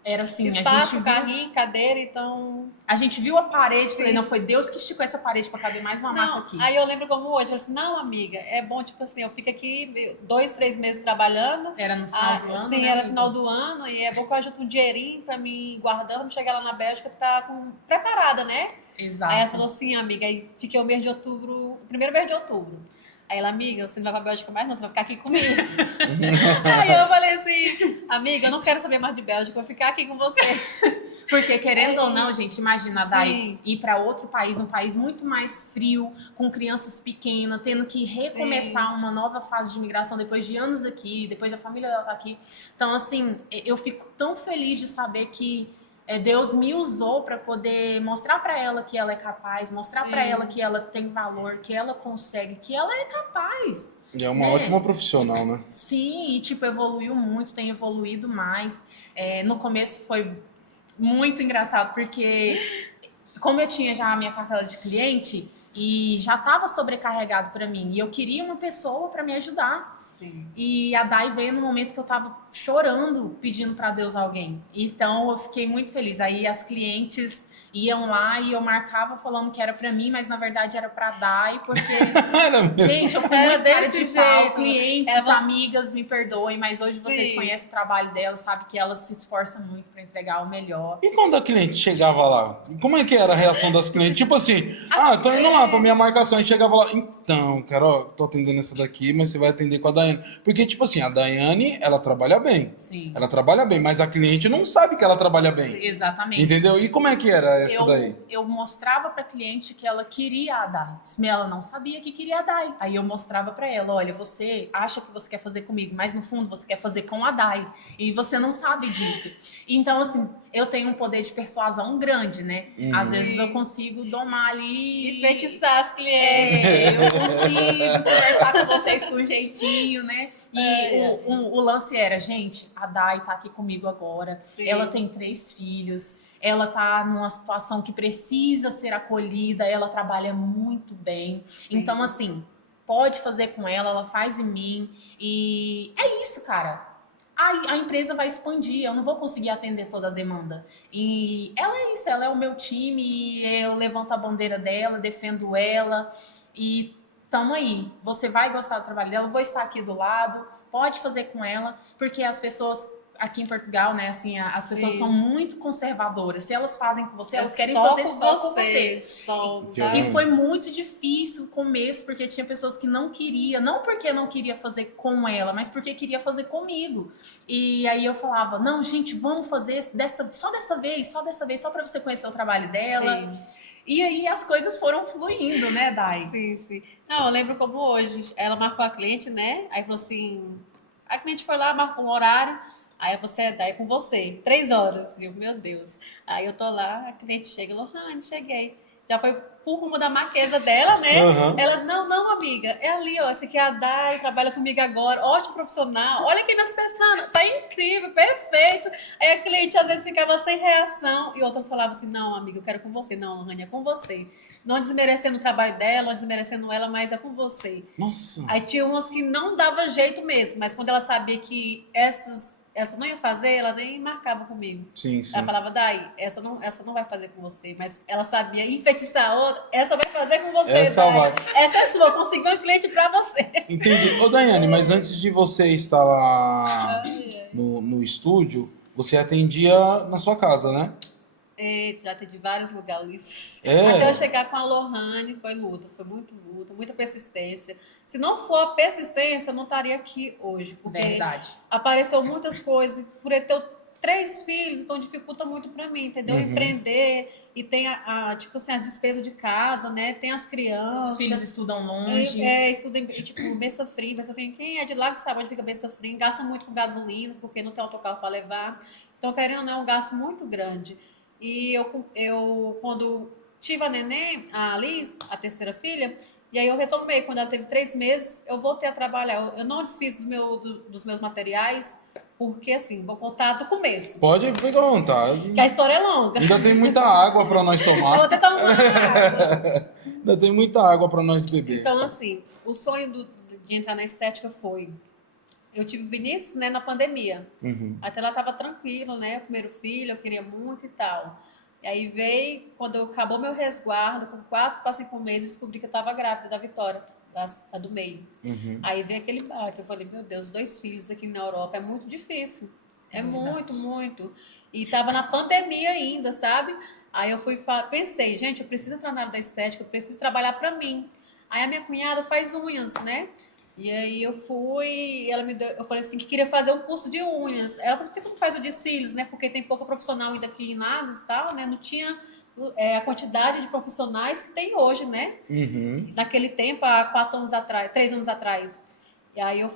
era assim, espaço, a gente carrinho, cadeira, então... A gente viu a parede, falei, não, foi Deus que esticou essa parede pra caber mais uma maca aqui. Aí eu lembro como hoje, eu falei assim, não, amiga, é bom, tipo assim, eu fico aqui 2, 3 meses trabalhando. Era no final do ano, sim, né, era amiga? final do ano, e é bom que eu ajudo um dinheirinho pra mim guardando, chegar lá na Bélgica, tá preparada, né? Exato. Aí ela falou assim, amiga, aí fiquei o mês de outubro, o primeiro mês de outubro. Aí ela, amiga, você não vai pra Bélgica mais não, você vai ficar aqui comigo. Aí eu falei assim, amiga, eu não quero saber mais de Bélgica, eu vou ficar aqui com você. Porque, querendo ou não, gente, imagina a Dai ir para outro país, um país muito mais frio, com crianças pequenas, tendo que recomeçar uma nova fase de imigração depois de anos aqui, depois da família dela estar aqui. Então, assim, eu fico tão feliz de saber que Deus me usou para poder mostrar para ela que ela é capaz, mostrar para ela que ela tem valor, que ela consegue, que ela é capaz. É uma ótima profissional, né? Sim, e tipo, evoluiu muito, tem evoluído mais. No começo foi muito engraçado, porque como eu tinha já a minha cartela de cliente e já estava sobrecarregado para mim, e eu queria uma pessoa para me ajudar. Sim. E a Dai veio no momento que eu tava chorando, pedindo para Deus alguém. Então eu fiquei muito feliz. Aí as clientes iam lá e eu marcava falando que era para mim, mas na verdade era para Dai, porque gente, eu fui Era muito cara desse de pau. jeito. Clientes, Era você- amigas, me perdoem, mas hoje vocês Sim. conhecem o trabalho delas, sabe que elas se esforçam muito para entregar o melhor. E quando a cliente chegava lá, como é que era a reação das clientes? Tipo assim, tô indo lá pra minha marcação. E chegava lá, então, cara, ó, tô atendendo essa daqui, mas você vai atender com a Daiane. Porque, tipo assim, a Daiane, ela trabalha bem. Sim. Ela trabalha bem, mas a cliente não sabe que ela trabalha bem. Exatamente. Entendeu? E como é que era essa daí? Eu mostrava para cliente que ela queria a Dai. Ela não sabia que queria a Dai. Aí eu mostrava para ela, olha, você acha que você quer fazer comigo, mas no fundo você quer fazer com a Dai. E você não sabe disso. Então, assim, eu tenho um poder de persuasão grande, né? Às vezes eu consigo domar ali... Enfeitiçar as clientes. Eu consigo conversar com vocês com jeitinho, né? E o lance era, gente, a Dai tá aqui comigo agora. Sim. Ela tem 3 filhos. Ela tá numa situação que precisa ser acolhida. Ela trabalha muito bem. Sim. Então, assim, pode fazer com ela faz em mim. E é isso, cara. A empresa vai expandir, eu não vou conseguir atender toda a demanda. E ela é isso, ela é o meu time, e eu levanto a bandeira dela, defendo ela, e tamo aí. Você vai gostar do trabalho dela, eu vou estar aqui do lado, pode fazer com ela, porque as pessoas aqui em Portugal, né, assim, as pessoas Sim. são muito conservadoras. Se elas fazem com você, elas querem só fazer com só com você. Só, E E foi muito difícil o começo, porque tinha pessoas que não queria, não porque não queria fazer com ela, mas porque queria fazer comigo. E aí eu falava, não, gente, vamos fazer só dessa vez, só para você conhecer o trabalho dela. Sim. E aí as coisas foram fluindo, né, Dai? Sim, sim. Não, eu lembro como hoje, ela marcou a cliente, né? Aí falou assim, a cliente foi lá, marcou um horário, aí você, daí com você, 3 horas. E eu, meu Deus. Aí eu tô lá, a cliente chega, Lohane, cheguei. Já foi pro rumo da marquesa dela, né? Uhum. Ela, não, amiga, é ali, ó, essa aqui é a Dai, trabalha comigo agora, ótimo profissional, olha aqui minhas pestanas, tá incrível, perfeito. Aí a cliente às vezes ficava sem reação e outras falavam assim, não, amiga, eu quero com você. Não, Lohane, é com você. Não desmerecendo o trabalho dela, não desmerecendo ela, mas é com você. Nossa. Aí tinha umas que não dava jeito mesmo, mas quando ela sabia que essa não ia fazer, ela nem marcava comigo. Sim, sim. Ela falava, Dai, essa não vai fazer com você, mas ela sabia enfeitiçar a outra, essa vai fazer com você, Essa Dai. vai. Essa é sua, consegui um cliente pra você. Entendi. Ô, Daiane, mas antes de você estar lá no estúdio, você atendia na sua casa, né? Eita, já teve vários lugares. É. Até eu chegar com a Lohane, foi muito luta, muita persistência. Se não for a persistência, eu não estaria aqui hoje, porque Verdade. apareceu muitas coisas, por eu ter 3 filhos, então dificulta muito para mim, entendeu? Uhum. Empreender e tem tipo assim, a despesa de casa, né? Tem as crianças. Os filhos estudam longe. Estuda em, tipo, Bessa Fria. Quem é de lá que sabe onde fica Bessa Fria, gasta muito com gasolina, porque não tem autocarro para levar. Então, querendo ou não, é um gasto muito grande. E eu quando tive a neném, a Alice, a terceira filha, e aí eu retomei, quando ela teve 3 meses, eu voltei a trabalhar. Eu não desfiz dos meus materiais, porque assim, vou contar do começo. Pode ficar à vontade. Que a história é longa. Ainda tem muita água para nós Eu vou tomar. até tomar uma água. Ainda tem muita água para nós beber. Então, assim, o sonho de entrar na estética foi... Eu tive o Vinícius, né, na pandemia. Uhum. Até ela tava tranquila, né? O primeiro filho, eu queria muito e tal. E aí veio, quando acabou meu resguardo, com 4 para 5 meses, eu descobri que eu tava grávida da Vitória, da do meio. Uhum. Aí veio aquele barco, eu falei, meu Deus, 2 filhos aqui na Europa é muito difícil. É muito, muito. E tava na pandemia ainda, sabe? Aí eu pensei, gente, eu preciso entrar na área da estética, eu preciso trabalhar para mim. Aí a minha cunhada faz unhas, né? E aí eu fui, eu falei assim, que queria fazer um curso de unhas. Ela falou assim, por que tu não faz o de cílios, né? Porque tem pouco profissional ainda aqui em Lagos e tal, né? Não tinha a quantidade de profissionais que tem hoje, né? Uhum. Naquele tempo, há 4 anos atrás, 3 anos atrás. E aí eu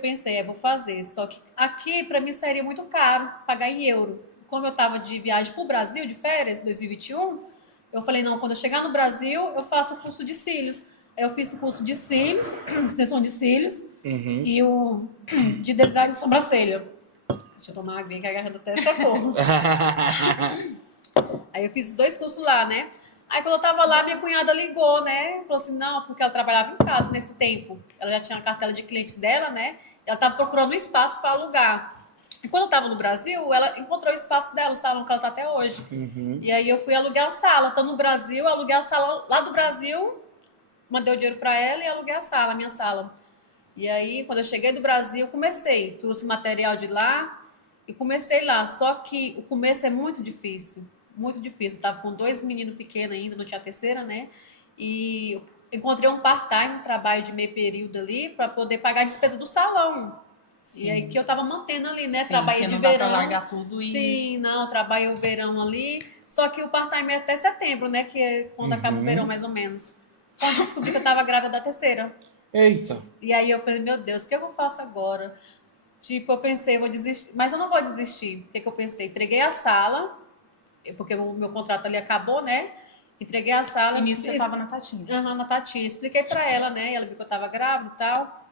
pensei, vou fazer. Só que aqui, para mim, seria muito caro pagar em euro. Como eu estava de viagem para o Brasil, de férias, 2021, eu falei, não, quando eu chegar no Brasil, eu faço o curso de cílios. Aí eu fiz o curso de cílios, extensão de cílios, Uhum. e o de design de sobrancelha. Deixa eu tomar água, que a garganta até secou. Aí eu fiz 2 cursos lá, né? Aí quando eu tava lá, minha cunhada ligou, né? Falou assim, não, porque ela trabalhava em casa nesse tempo. Ela já tinha a cartela de clientes dela, né? Ela tava procurando um espaço para alugar. E quando eu tava no Brasil, ela encontrou o espaço dela, o salão que ela tá até hoje. E aí eu fui alugar a sala. Tô no Brasil, aluguei a sala lá do Brasil, mandei o dinheiro para ela e aluguei a sala, a minha sala. E aí, quando eu cheguei do Brasil, comecei. Trouxe material de lá e comecei lá. Só que o começo é muito difícil. Muito difícil. Eu tava com 2 meninos pequenos ainda, não tinha a terceira, né? E encontrei um part-time, um trabalho de meio período ali, para poder pagar a despesa do salão. Sim. E aí que eu tava mantendo ali, né? Sim, Trabalhei porque de não dá verão. pra largar tudo e... Sim, não, trabalhei o verão ali. Só que o part-time é até setembro, né? Que é quando acaba o verão, mais ou menos. Quando descobri que eu tava grávida da terceira. Eita. E aí eu falei, meu Deus, o que eu faço agora? Tipo, eu pensei, eu vou desistir. Mas eu não vou desistir. O que eu pensei? Entreguei a sala, porque o meu contrato ali acabou, né? Entreguei a sala. E nisso você tava na Tatinha. Aham, na Tatinha. Expliquei pra ela, né? Ela viu que eu tava grávida e tal.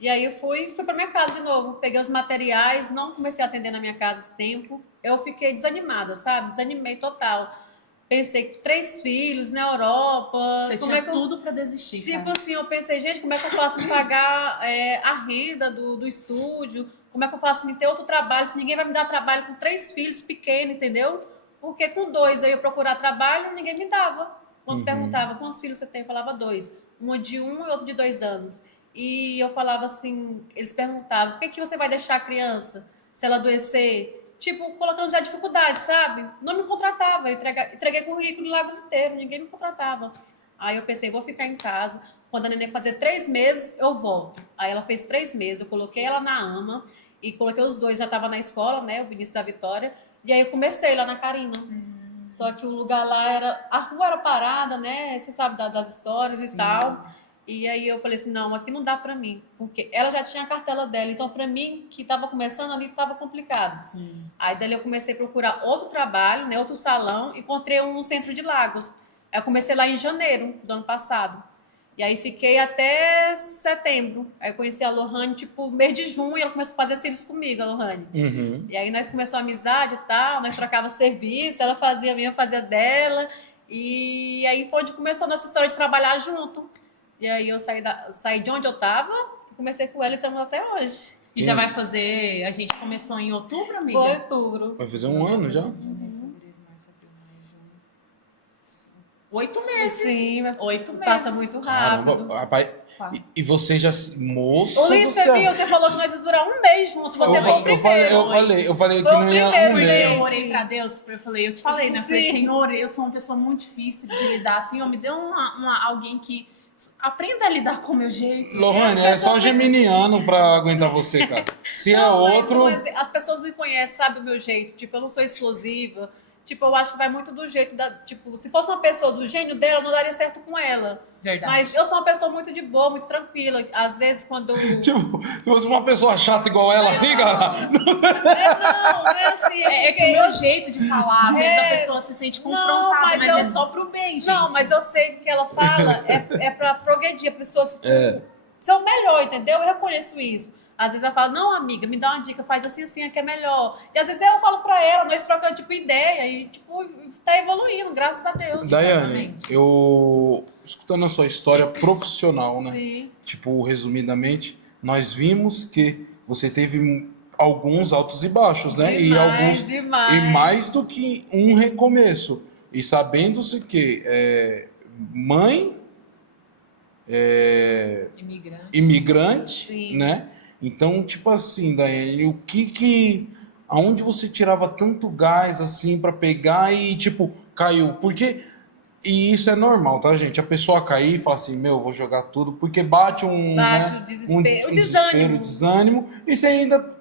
E aí eu fui pra minha casa de novo. Peguei os materiais, não comecei a atender na minha casa esse tempo. Eu fiquei desanimada, sabe? Desanimei total. Pensei que 3 filhos na Europa. Você como tinha é que tudo pra desistir, Tipo cara. assim, eu pensei, gente, como é que eu faço me pagar a renda do estúdio? Como é que eu faço me ter outro trabalho? Se ninguém vai me dar trabalho com 3 filhos pequenos, entendeu? Porque com 2 eu ia procurar trabalho, ninguém me dava. Quando perguntava quantos filhos você tem, eu falava 2. Um de 1 e outro de 2 anos. E eu falava assim, eles perguntavam, por que você vai deixar a criança se ela adoecer? Tipo, colocando já dificuldade, sabe? Não me contratava. Eu entreguei currículo em Lagos inteiro, ninguém me contratava. Aí eu pensei, vou ficar em casa. Quando a neném fazer 3 meses, eu volto. Aí ela fez 3 meses, eu coloquei ela na AMA e coloquei os dois, já estava na escola, né? O Vinícius e a Vitória. E aí eu comecei lá na Carina. Só que o lugar lá era. A rua era parada, né? Você sabe das histórias e tal. E aí eu falei assim, não, aqui não dá pra mim. Porque ela já tinha a cartela dela. Então, pra mim, que tava começando ali, tava complicado. Sim. Aí dali eu comecei a procurar outro trabalho, né? Outro salão. Encontrei um centro de Lagos. Aí eu comecei lá em janeiro do ano passado. E aí fiquei até setembro. Aí eu conheci a Lohane, tipo, mês de junho, e ela começou a fazer cílios comigo, a Lohane. E aí nós começamos a amizade e tal, nós trocávamos serviço, ela fazia a minha, eu fazia dela. E aí foi onde começou a nossa história de trabalhar junto. E aí eu saí de onde eu tava e comecei com ela e estamos até hoje. E já vai fazer... A gente começou em outubro, amiga? Foi outubro. Vai fazer um ano já? 8 meses. Sim, 8 meses. passa muito rápido. Caramba, rapaz. E você já. Moça. Ô, Liz, do você céu. viu? Você falou que nós ia durar um mês juntos. Você foi o primeiro. Eu falei que Foi o não ia primeiro, um gente. mês. Eu orei pra Deus, eu te falei, né? Eu falei, Sim. Senhor, eu sou uma pessoa muito difícil de lidar. Senhor, me dê alguém que aprenda a lidar com o meu jeito. Lohane, é só geminiano pra aguentar você, cara. Se é Não, outro. mas as pessoas me conhecem, sabem o meu jeito. Tipo, eu não sou explosiva. Tipo, eu acho que vai muito do jeito da. Tipo, se fosse uma pessoa do gênio dela, não daria certo com ela. Verdade. Mas eu sou uma pessoa muito de boa, muito tranquila. Às vezes, quando. Tipo, se fosse uma pessoa chata igual ela, assim, cara. Não é assim. É que o meu jeito de falar, às vezes a pessoa se sente confrontada, mas mas eu- é só pro bem, gente. Não, mas eu sei que o que ela fala é pra progredir, a pessoa ser o melhor, entendeu? Eu reconheço isso. Às vezes ela fala, não, amiga, me dá uma dica, faz assim, assim, é que é melhor. E às vezes eu falo pra ela, nós trocamos, tipo, ideia e, tipo, tá evoluindo, graças a Deus. Daiane, eu. Escutando a sua história profissional, né? Sim. Tipo, resumidamente, nós vimos que você teve alguns altos e baixos, né? Demais. E mais do que um recomeço. E sabendo-se que mãe, imigrante, Sim. né? Então, tipo assim, Daiane, aonde você tirava tanto gás assim pra pegar e tipo caiu? Porque e isso é normal, tá, gente? A pessoa cair e falar assim, meu, vou jogar tudo, porque bate Bate o desespero, o desânimo. desânimo, e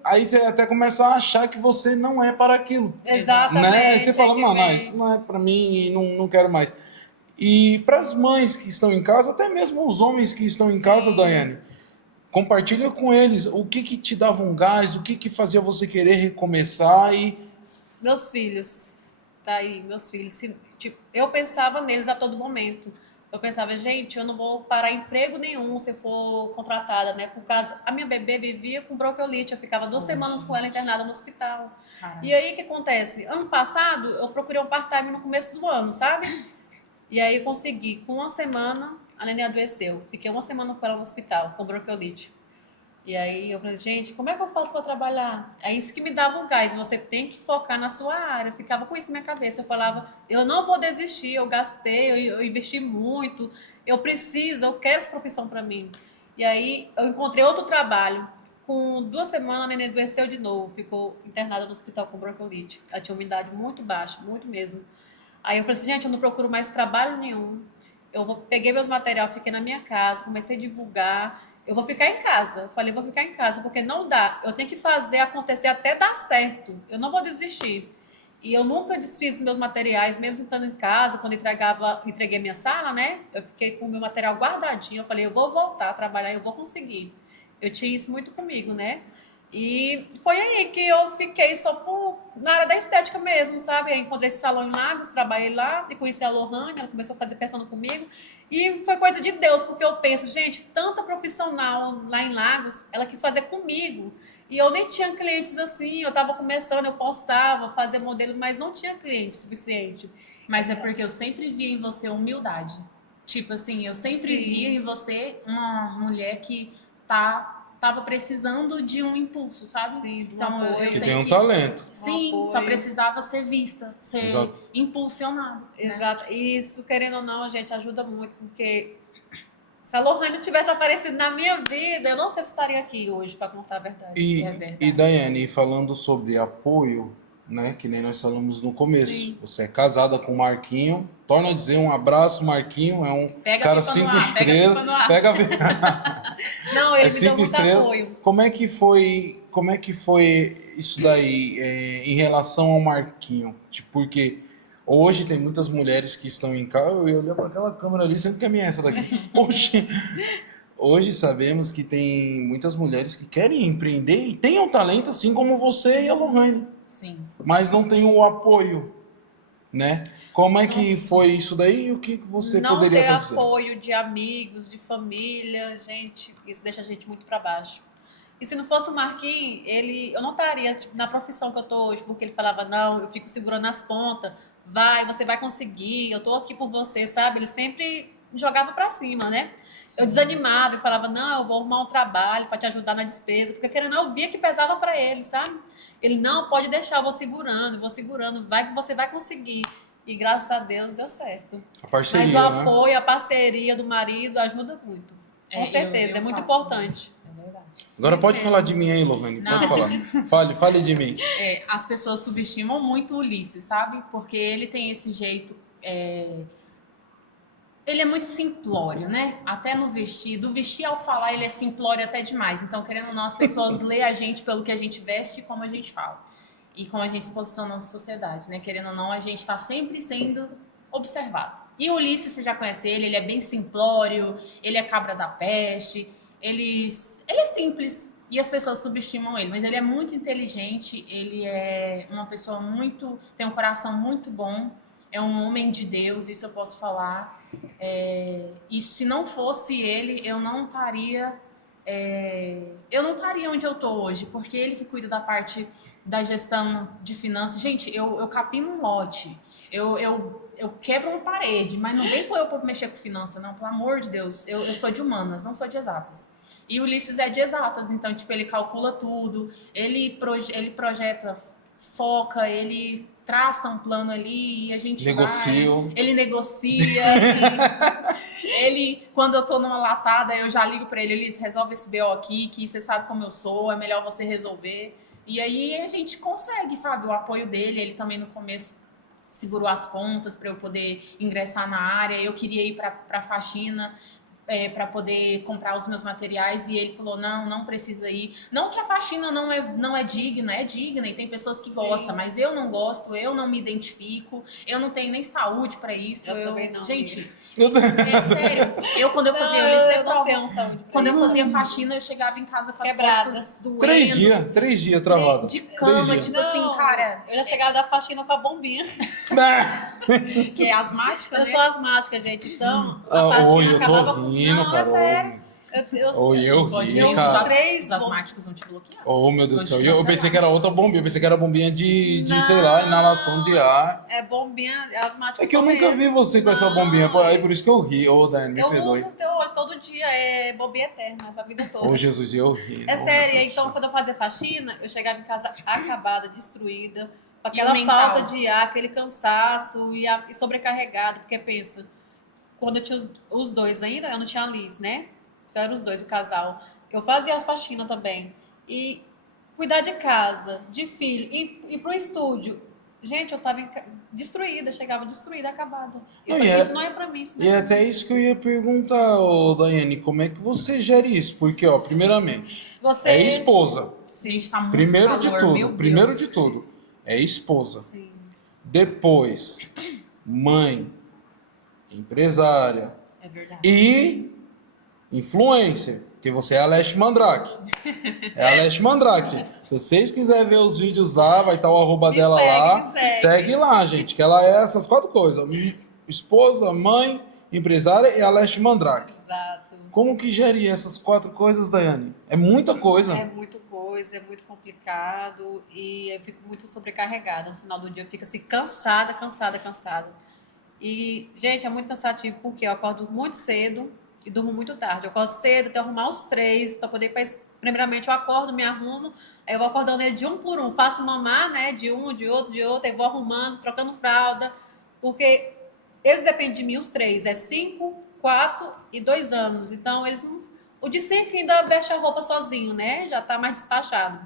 aí você até começa a achar que você não é para aquilo, Exatamente. né? Aí você fala, aí que mano, vem. isso não é para mim e não quero mais. E para as mães que estão em casa, até mesmo os homens que estão em casa, Daiane, compartilha com eles o que te dava um gás, o que fazia você querer recomeçar e... Meus filhos. Tá aí, meus filhos. Tipo, eu pensava neles a todo momento. Eu pensava, gente, eu não vou parar emprego nenhum se for contratada, né? Por causa... A minha bebê vivia com bronquiolite. Eu ficava 2 semanas com ela internada no hospital. Caramba. E aí, o que acontece? Ano passado, eu procurei um part-time no começo do ano, sabe? E aí eu consegui, com uma semana, a neném adoeceu. Fiquei uma semana com ela no hospital, com bronquiolite. E aí eu falei, gente, como é que eu faço para trabalhar? É isso que me dava um gás, você tem que focar na sua área. Eu ficava com isso na minha cabeça. Eu falava, eu não vou desistir, eu gastei, eu investi muito, eu preciso, eu quero essa profissão para mim. E aí eu encontrei outro trabalho. Com 2 semanas, a neném adoeceu de novo, ficou internada no hospital com bronquiolite. Ela tinha umidade muito baixa, muito mesmo. Aí eu falei assim, gente, eu não procuro mais trabalho nenhum. Peguei meus materiais, fiquei na minha casa, comecei a divulgar. Eu vou ficar em casa. Eu falei, vou ficar em casa, porque não dá. Eu tenho que fazer acontecer até dar certo. Eu não vou desistir. E eu nunca desfiz os meus materiais, mesmo estando em casa, quando entreguei minha sala, né? Eu fiquei com o meu material guardadinho. Eu falei, eu vou voltar a trabalhar, eu vou conseguir. Eu tinha isso muito comigo, né? E foi aí que eu fiquei na área da estética mesmo, sabe? Eu encontrei esse salão em Lagos, trabalhei lá e conheci a Lohane, ela começou a fazer pensando comigo. E foi coisa de Deus, porque eu penso, gente, tanta profissional lá em Lagos, ela quis fazer comigo. E eu nem tinha clientes assim, eu estava começando, eu postava, fazia modelo, mas não tinha cliente suficiente. Mas é porque eu sempre via em você humildade. Tipo assim, eu sempre via em você uma mulher que tava precisando de um impulso, sabe? Sim, então eu Que sei tem um talento. Sim, só precisava ser vista, ser impulsionada. Exato. Né? E isso, querendo ou não, gente, ajuda muito, porque se a Lohane tivesse aparecido na minha vida, eu não sei se estaria aqui hoje, para contar a verdade. E Daiane, falando sobre apoio, né, que nem nós falamos no começo, Sim. Você é casada com o Marquinho, torna a dizer um abraço, Marquinho, é um cara 5 estrelas, Não, ele me deu muito apoio. Como é que foi isso daí em relação ao Marquinho? Tipo, porque hoje tem muitas mulheres que estão em casa, eu ia olhar para aquela câmera ali, sendo que a minha é essa daqui. Hoje sabemos que tem muitas mulheres que querem empreender e têm um talento assim como você e a Lohane. Sim. Mas não tem o apoio, né? Como é que foi isso daí e o que você poderia dizer? Não ter apoio de amigos, de família, gente, isso deixa a gente muito para baixo. E se não fosse o Marquinhos, eu não estaria na profissão que eu tô hoje, porque ele falava, não, eu fico segurando as pontas, você vai conseguir, eu tô aqui por você, sabe? Ele sempre me jogava para cima, né? Sim. Eu desanimava e falava, não, eu vou arrumar um trabalho para te ajudar na despesa, porque querendo ou não, eu via que pesava para ele, sabe? Ele, não, pode deixar, eu vou segurando, vai que você vai conseguir. E graças a Deus deu certo. A parceria, mas o apoio, né? A parceria do marido ajuda muito. Com certeza, é muito importante. É verdade. Agora pode falar de mim aí, Lohane. Pode falar. Fale de mim. As pessoas subestimam muito o Ulisses, sabe? Porque ele tem esse jeito... Ele é muito simplório, né? Até no vestir. Do vestir ao falar, ele é simplório até demais. Então, querendo ou não, as pessoas lêem a gente pelo que a gente veste e como a gente fala. E como a gente se posiciona na sociedade, né? Querendo ou não, a gente está sempre sendo observado. E o Ulisses, você já conhece ele é bem simplório, ele é cabra da peste, ele é simples e as pessoas subestimam ele, mas ele é muito inteligente, ele é uma pessoa tem um coração muito bom, é um homem de Deus, isso eu posso falar. E se não fosse ele, eu não estaria onde eu estou hoje, porque ele que cuida da parte da gestão de finanças. Gente, eu capino um lote, eu quebro uma parede, mas não vem eu para mexer com finanças, não, pelo amor de Deus. Eu sou de humanas, não sou de exatas. E o Ulisses é de exatas, então, tipo, ele calcula tudo, ele projeta, foca, ele traça um plano ali e a gente ele negocia. Ele, quando eu tô numa latada, eu já ligo para ele, Ulisses, resolve esse BO aqui, que você sabe como eu sou, é melhor você resolver. E aí a gente consegue, sabe, o apoio dele. Ele também no começo segurou as pontas para eu poder ingressar na área. Eu queria ir para faxina, para poder comprar os meus materiais, e ele falou, não precisa ir. Não que a faxina não é digna, é digna, e tem pessoas que gostam, mas eu não gosto, eu não me identifico, eu não tenho nem saúde para isso. Eu também não. Gente, é sério. Quando eu fazia quando eu fazia faxina, eu chegava em casa com as costas doendo. 3 dias travada. De cama, tipo assim, cara. Eu já chegava da faxina com a bombinha. Que é asmática, eu né? sou asmática, gente. Então, a faxina acabava com... Não, é sério. Ou eu Pode ri, ir, cara. três os asmáticos vão te bloquear. Oh, meu Deus do céu. Continua Eu pensei sei que era outra bombinha. Eu pensei que era bombinha de sei lá, Não. inalação de ar. É bombinha asmática. É que eu nunca vi você com essa bombinha. Aí por isso que eu ri. Ô, Dani, me Eu perdoe. uso até hoje, todo dia, é bombinha eterna, pra vida toda. Ô, Jesus, eu ri. É Oh, sério, meu Deus do então céu. quando eu fazia faxina, eu chegava em casa acabada, destruída, com E aquela o mental? falta de ar, aquele cansaço e sobrecarregado, porque pensa, quando eu tinha os dois ainda, eu não tinha a Liz, né? Só eram os dois, o casal. Eu fazia a faxina também. E cuidar de casa, de filho, e pro estúdio. Gente, eu tava destruída, chegava destruída, acabada. Eu Não, falei, isso não é pra mim, isso não E é é pra até mim. isso que eu ia perguntar, ô, Daiane, como é que você gere isso? Porque, ó, primeiramente, Você... é esposa. Gente, tá muito Primeiro de calor, meu tudo, primeiro Deus. de tudo, é esposa. Sim. Depois, mãe, empresária É verdade. e influencer, porque você é a Leste Mandrake. É a Leste Mandrake. Se vocês quiserem ver os vídeos lá, vai estar o arroba Me dela segue, lá. me segue. Segue lá, gente, que ela é essas 4 coisas. Esposa, mãe, empresária e a Leste Mandrake. Exato. Como que gere essas 4 coisas, Daiane? É muita coisa. É muita coisa, é muito complicado e eu fico muito sobrecarregada. No final do dia eu fico assim, cansada. E, gente, é muito cansativo porque eu acordo muito cedo e durmo muito tarde. Eu acordo cedo, tenho que arrumar os 3 para poder ir para. Primeiramente, eu acordo, me arrumo, aí eu vou acordando ele de um por um, faço mamar, né? De um, de outro, aí vou arrumando, trocando fralda, porque eles dependem de mim, os 3, é 5, 4 e 2 anos. Então, eles não. O de 5 ainda veste a roupa sozinho, né? Já tá mais despachado.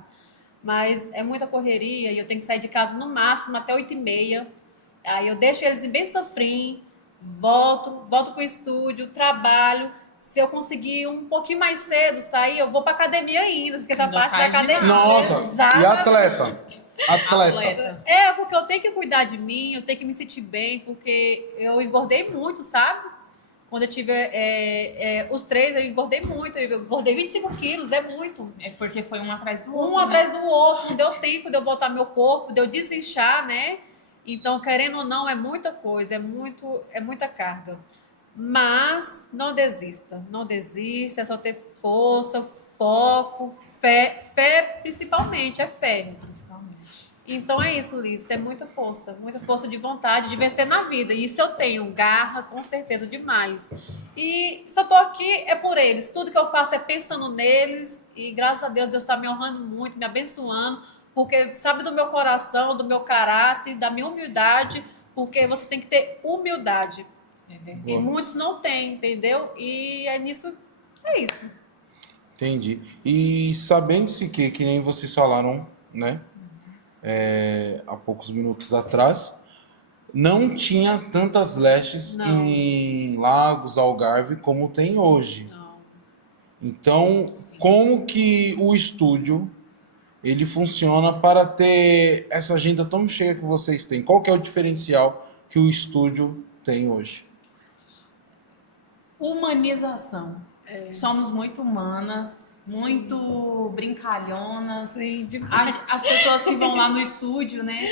Mas é muita correria e eu tenho que sair de casa no máximo até 8h30. Aí eu deixo eles bem sofrinho, volto pro estúdio, trabalho. Se eu conseguir um pouquinho mais cedo sair, eu vou pra academia ainda. Esqueci a Ainda parte da faz academia. Nossa, e Exatamente. atleta? Atleta. É, porque eu tenho que cuidar de mim, eu tenho que me sentir bem, porque eu engordei muito, sabe? Quando eu tive os 3, eu engordei muito. Eu engordei 25 quilos, é muito. É porque foi um atrás do outro. Um atrás do outro, não deu tempo de eu voltar meu corpo, de eu desinchar, né? Então, querendo ou não, é muita coisa, é muita carga. Mas não desista, é só ter força, foco, fé principalmente, é fé. Principalmente. Então é isso, Liz, é muita força de vontade de vencer na vida. E isso eu tenho, garra, com certeza, demais. E se eu tô aqui, é por eles. Tudo que eu faço é pensando neles. E graças a Deus, Deus está me honrando muito, me abençoando. Porque sabe do meu coração, do meu caráter, da minha humildade. Porque você tem que ter humildade. E muitos não têm, entendeu? E é nisso, é isso. Entendi. E sabendo-se que nem vocês falaram, né? Há poucos minutos atrás, não tinha tantas lestes Não. em Lagos, Algarve como tem hoje. Não. Então, Sim. como que o estúdio ele funciona para ter essa agenda tão cheia que vocês têm? Qual que é o diferencial que o estúdio tem hoje? Humanização. Somos muito humanas, muito brincalhonas. Sim, As pessoas que vão lá no estúdio, né?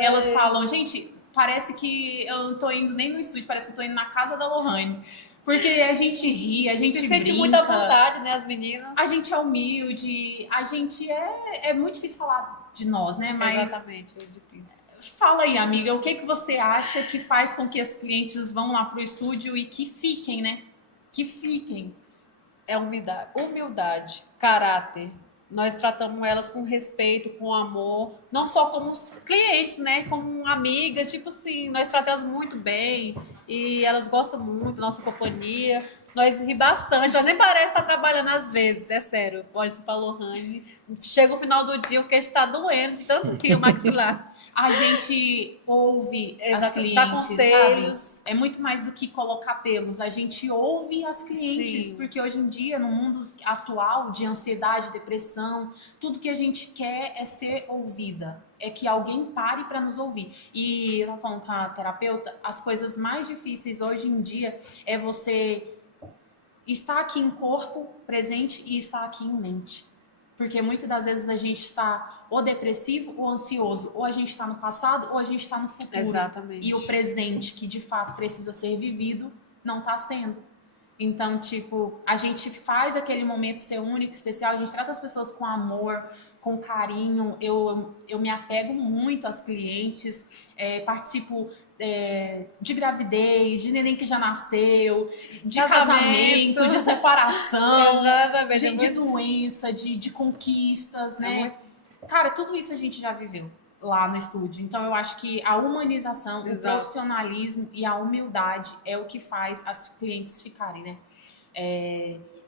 Elas falam, gente, parece que eu não tô indo nem no estúdio, parece que eu tô indo na casa da Lohane. Porque a gente ri, a gente se sente brinca, muita vontade, né, as meninas? a gente é humilde, a gente é muito difícil falar de nós, né? Mas Exatamente, é difícil. fala aí, amiga, o que que você acha que faz com que as clientes vão lá pro estúdio e que fiquem, né? Que fiquem. É humildade, caráter. Nós tratamos elas com respeito, com amor, não só como os clientes, né? Como amigas, tipo assim, nós tratamos muito bem e elas gostam muito da nossa companhia. Nós ri bastante, nós nem parece estar trabalhando às vezes, é sério. Olha, você falou, Rani, chega o final do dia, o queixo está doendo de tanto rir o maxilar. A gente ouve as Dá clientes, conselhos. sabe? É muito mais do que colocar pelos. A gente ouve as clientes, Sim. porque hoje em dia, no mundo atual de ansiedade, depressão, tudo que a gente quer é ser ouvida. É que alguém pare para nos ouvir. E eu tava falando com a terapeuta, as coisas mais difíceis hoje em dia é você estar aqui em corpo presente e estar aqui em mente. Porque muitas das vezes a gente está ou depressivo ou ansioso. Ou a gente está no passado ou a gente está no futuro. Exatamente. E o presente, que de fato precisa ser vivido, não está sendo. Então, tipo, a gente faz aquele momento ser único, especial, a gente trata as pessoas com amor, com carinho. Eu me apego muito às clientes, participo de gravidez, de neném que já nasceu, de casamento, de separação, Exatamente. de doença, de conquistas, né? Cara, tudo isso a gente já viveu lá no estúdio. Então, eu acho que a humanização, o profissionalismo e a humildade é o que faz as clientes ficarem, né?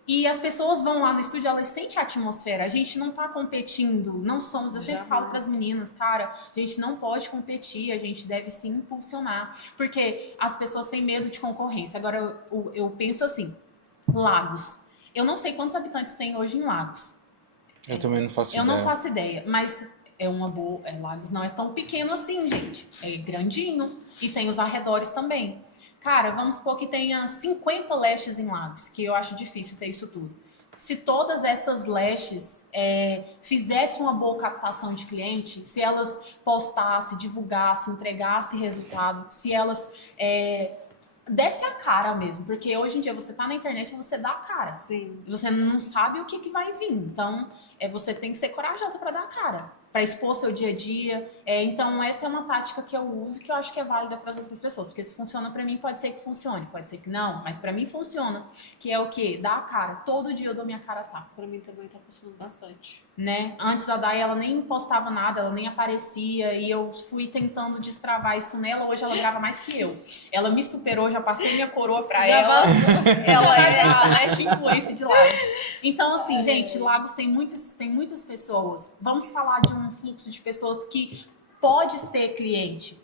E as pessoas vão lá no estúdio, elas sentem a atmosfera. A gente não tá competindo, não somos. Eu sempre falo para as meninas, cara, a gente não pode competir, a gente deve se impulsionar. Porque as pessoas têm medo de concorrência. Agora, eu penso assim, Lagos. Eu não sei quantos habitantes tem hoje em Lagos. Eu também não faço Eu ideia. não faço ideia, mas é uma boa. Lagos não é tão pequeno assim, gente. É grandinho. E tem os arredores também. Cara, vamos supor que tenha 50 leste em Lagos, que eu acho difícil ter isso tudo. Se todas essas lestes fizessem uma boa captação de cliente, se elas postassem, divulgassem, entregassem resultado, se elas desse a cara mesmo, porque hoje em dia você tá na internet e você dá a cara. Sim. Você não sabe o que vai vir. Então, você tem que ser corajosa para dar a cara, para expor seu dia a dia. Então, essa é uma tática que eu uso que eu acho que é válida para as outras pessoas, porque se funciona para mim, pode ser que funcione, pode ser que não, mas para mim funciona, que é o quê? Dar a cara. Todo dia eu dou minha cara a tapa. Para mim também tá funcionando bastante. Né? Antes a Day, ela nem postava nada, ela nem aparecia, e eu fui tentando destravar isso nela. Hoje ela grava mais que eu. Ela me superou, já passei minha coroa pra ela. Ela é a Last Influencer de Lagos. Então, assim, gente, Lagos tem muitas pessoas. Vamos falar de um fluxo de pessoas que pode ser cliente.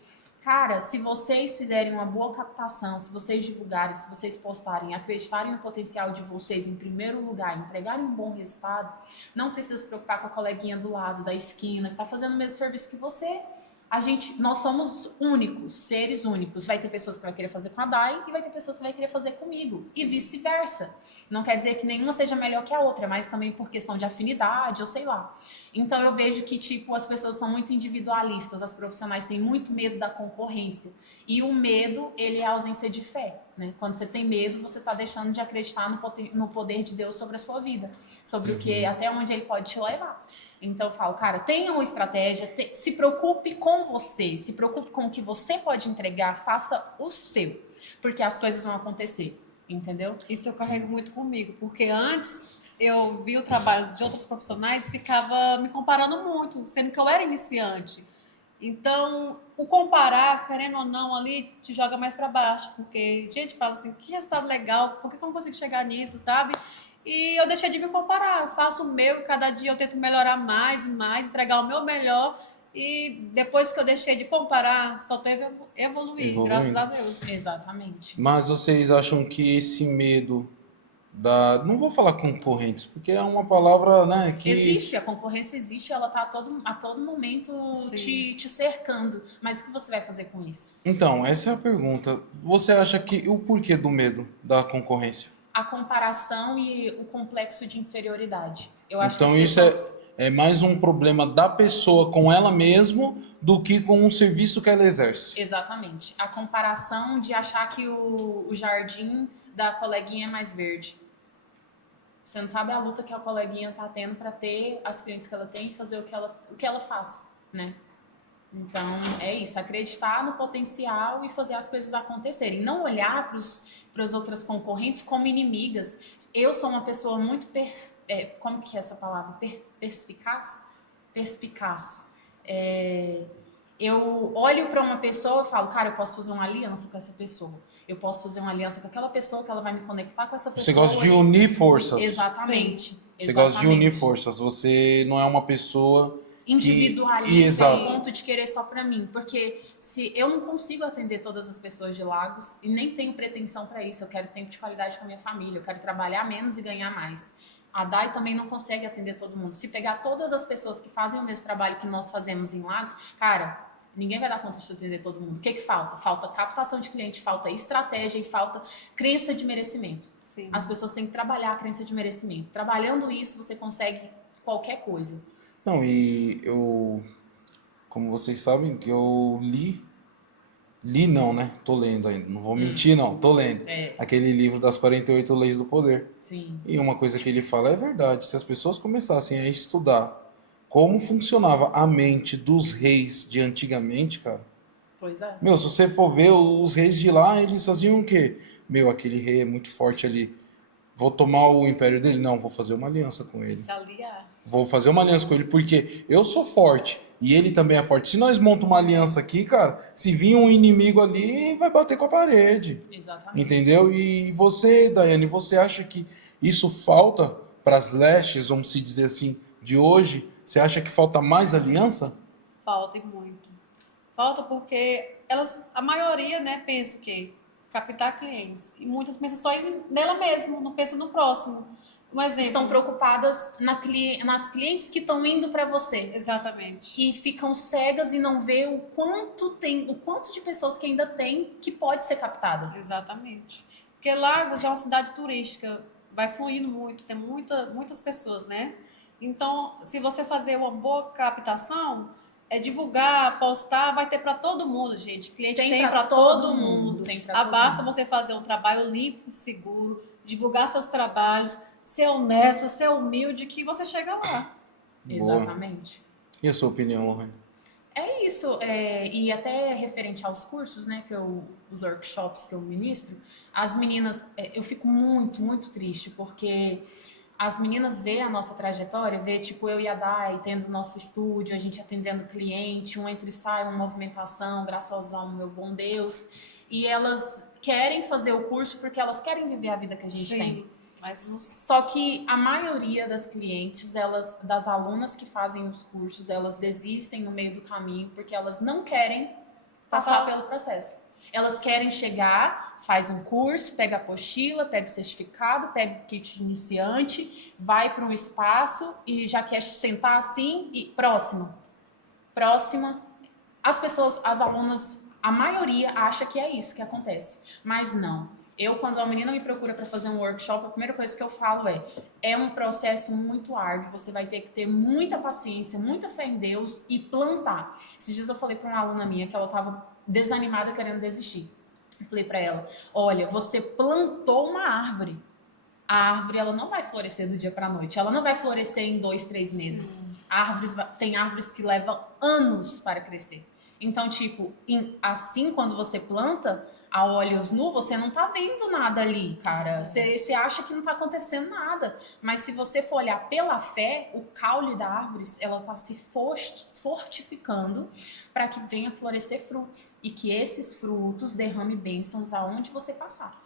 Cara, se vocês fizerem uma boa captação, se vocês divulgarem, se vocês postarem, acreditarem no potencial de vocês em primeiro lugar, entregarem um bom resultado, não precisa se preocupar com a coleguinha do lado, da esquina, que tá fazendo o mesmo serviço que você. Nós somos únicos, seres únicos. Vai ter pessoas que vai querer fazer com a Day e vai ter pessoas que vai querer fazer comigo. E vice-versa. Não quer dizer que nenhuma seja melhor que a outra, mas também por questão de afinidade, ou sei lá. Então eu vejo que, tipo, as pessoas são muito individualistas, as profissionais têm muito medo da concorrência. E o medo, ele é a ausência de fé, né? Quando você tem medo, você tá deixando de acreditar no poder de Deus sobre a sua vida. Sobre o que, até onde ele pode te levar. Então eu falo, cara, tenha uma estratégia, se preocupe com você, se preocupe com o que você pode entregar, faça o seu, porque as coisas vão acontecer, entendeu? Isso eu carrego muito comigo, porque antes eu vi o trabalho de outros profissionais e ficava me comparando muito, sendo que eu era iniciante. Então, o comparar, querendo ou não, ali te joga mais para baixo, porque a gente fala assim, que resultado legal, por que eu não consigo chegar nisso, sabe? E eu deixei de me comparar, eu faço o meu, cada dia eu tento melhorar mais e mais, entregar o meu melhor. E depois que eu deixei de comparar, só teve evoluir, graças a Deus. Exatamente. Mas vocês acham que esse medo da... Não vou falar concorrentes, porque é uma palavra, né, que... Existe, a concorrência existe, ela tá a todo momento te cercando. Mas o que você vai fazer com isso? Então, essa é a pergunta. Você acha que o porquê do medo da concorrência? A comparação e o complexo de inferioridade. Eu acho Então que as pessoas... isso é mais um problema da pessoa com ela mesma do que com o serviço que ela exerce. Exatamente. A comparação de achar que o jardim da coleguinha é mais verde. Você não sabe a luta que a coleguinha tá tendo para ter as clientes que ela tem e fazer o que ela faz, né? Então, é isso, acreditar no potencial e fazer as coisas acontecerem. Não olhar para as outras concorrentes como inimigas. Eu sou uma pessoa muito... como que é essa palavra? Perspicaz? Perspicaz. Eu olho para uma pessoa e falo, cara, eu posso fazer uma aliança com essa pessoa. Eu posso fazer uma aliança com aquela pessoa que ela vai me conectar com essa pessoa. Você gosta de unir forças. Exatamente. Você gosta de unir forças. Você não é uma pessoa... individualista ao ponto de querer só pra mim, porque se eu não consigo atender todas as pessoas de Lagos e nem tenho pretensão pra isso, eu quero tempo de qualidade com a minha família, eu quero trabalhar menos e ganhar mais. A Day também não consegue atender todo mundo. Se pegar todas as pessoas que fazem o mesmo trabalho que nós fazemos em Lagos, cara, ninguém vai dar conta de atender todo mundo. O que falta? Falta captação de cliente, falta estratégia e falta crença de merecimento. Sim. As pessoas têm que trabalhar a crença de merecimento. Trabalhando isso, você consegue qualquer coisa. Não, e eu, como vocês sabem, que eu li Li não, né? Tô lendo ainda. Não vou mentir, não. Tô lendo. É, Aquele livro das 48 Leis do Poder. sim. E uma coisa que ele fala é verdade. Se as pessoas começassem a estudar como funcionava a mente dos reis de antigamente, cara. Pois é. Meu, se você for ver, os reis de lá, eles faziam o quê? Meu, aquele rei é muito forte ali. Vou tomar o império dele? Não, vou fazer uma aliança com ele. Se aliar. Vou fazer uma aliança com ele porque eu sou forte e ele também é forte. Se nós montamos uma aliança aqui, cara, se vir um inimigo ali, vai bater com a parede. Exatamente. Entendeu? E você, Daiane, você acha que isso falta para as lestes, vamos se dizer assim, de hoje? Você acha que falta mais aliança? Falta e muito. Falta porque a maioria, né, pensa o quê? Captar clientes. E muitas pensam só nela mesma, não pensa no próximo. Um exemplo. Estão preocupadas nas clientes que estão indo para você. Exatamente. E ficam cegas e não vê o quanto de pessoas que ainda tem que pode ser captada. Exatamente. Porque Lagos é uma cidade turística, vai fluindo muito, tem muitas pessoas, né? Então, se você fazer uma boa captação, divulgar, postar, vai ter para todo mundo, gente. Cliente tem para todo mundo. Tem pra Basta você fazer um trabalho limpo, seguro, divulgar seus trabalhos, ser honesto, ser humilde, que você chega lá. Exatamente. E a sua opinião, Lorraine? É isso, e até referente aos cursos, né, os workshops que eu ministro, as meninas, eu fico muito, muito triste, porque as meninas vê a nossa trajetória, vê tipo eu e a Dai tendo nosso estúdio, a gente atendendo cliente, um entra e sai, uma movimentação, graças ao meu bom Deus, e elas querem fazer o curso porque elas querem viver a vida que a gente tem. Mas Só que a maioria das clientes, das alunas que fazem os cursos, elas desistem no meio do caminho porque elas não querem passar pelo processo. Elas querem chegar, faz um curso, pega a apostila, pega o certificado, pega o kit de iniciante, vai para um espaço e já quer sentar assim e próxima. As alunas, a maioria acha que é isso que acontece, mas não. Quando a menina me procura para fazer um workshop, a primeira coisa que eu falo é um processo muito árduo, você vai ter que ter muita paciência, muita fé em Deus e plantar. Esses dias eu falei para uma aluna minha que ela estava desanimada, querendo desistir. Eu falei para ela, olha, você plantou uma árvore. A árvore, ela não vai florescer do dia para a noite, ela não vai florescer em 2, 3 meses. Tem árvores que levam anos para crescer. Então, tipo, assim, quando você planta a olhos nu, você não tá vendo nada ali, cara. Você acha que não tá acontecendo nada. Mas se você for olhar pela fé, o caule da árvore, ela tá se fortificando para que venha florescer frutos. E que esses frutos derrame bênçãos aonde você passar.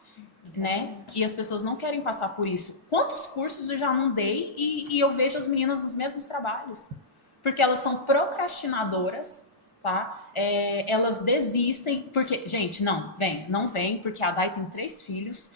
Né? E as pessoas não querem passar por isso. Quantos cursos eu já não dei e eu vejo as meninas nos mesmos trabalhos? Porque elas são procrastinadoras, tá? Elas desistem, porque, gente, não vem, porque a Dai tem 3 filhos,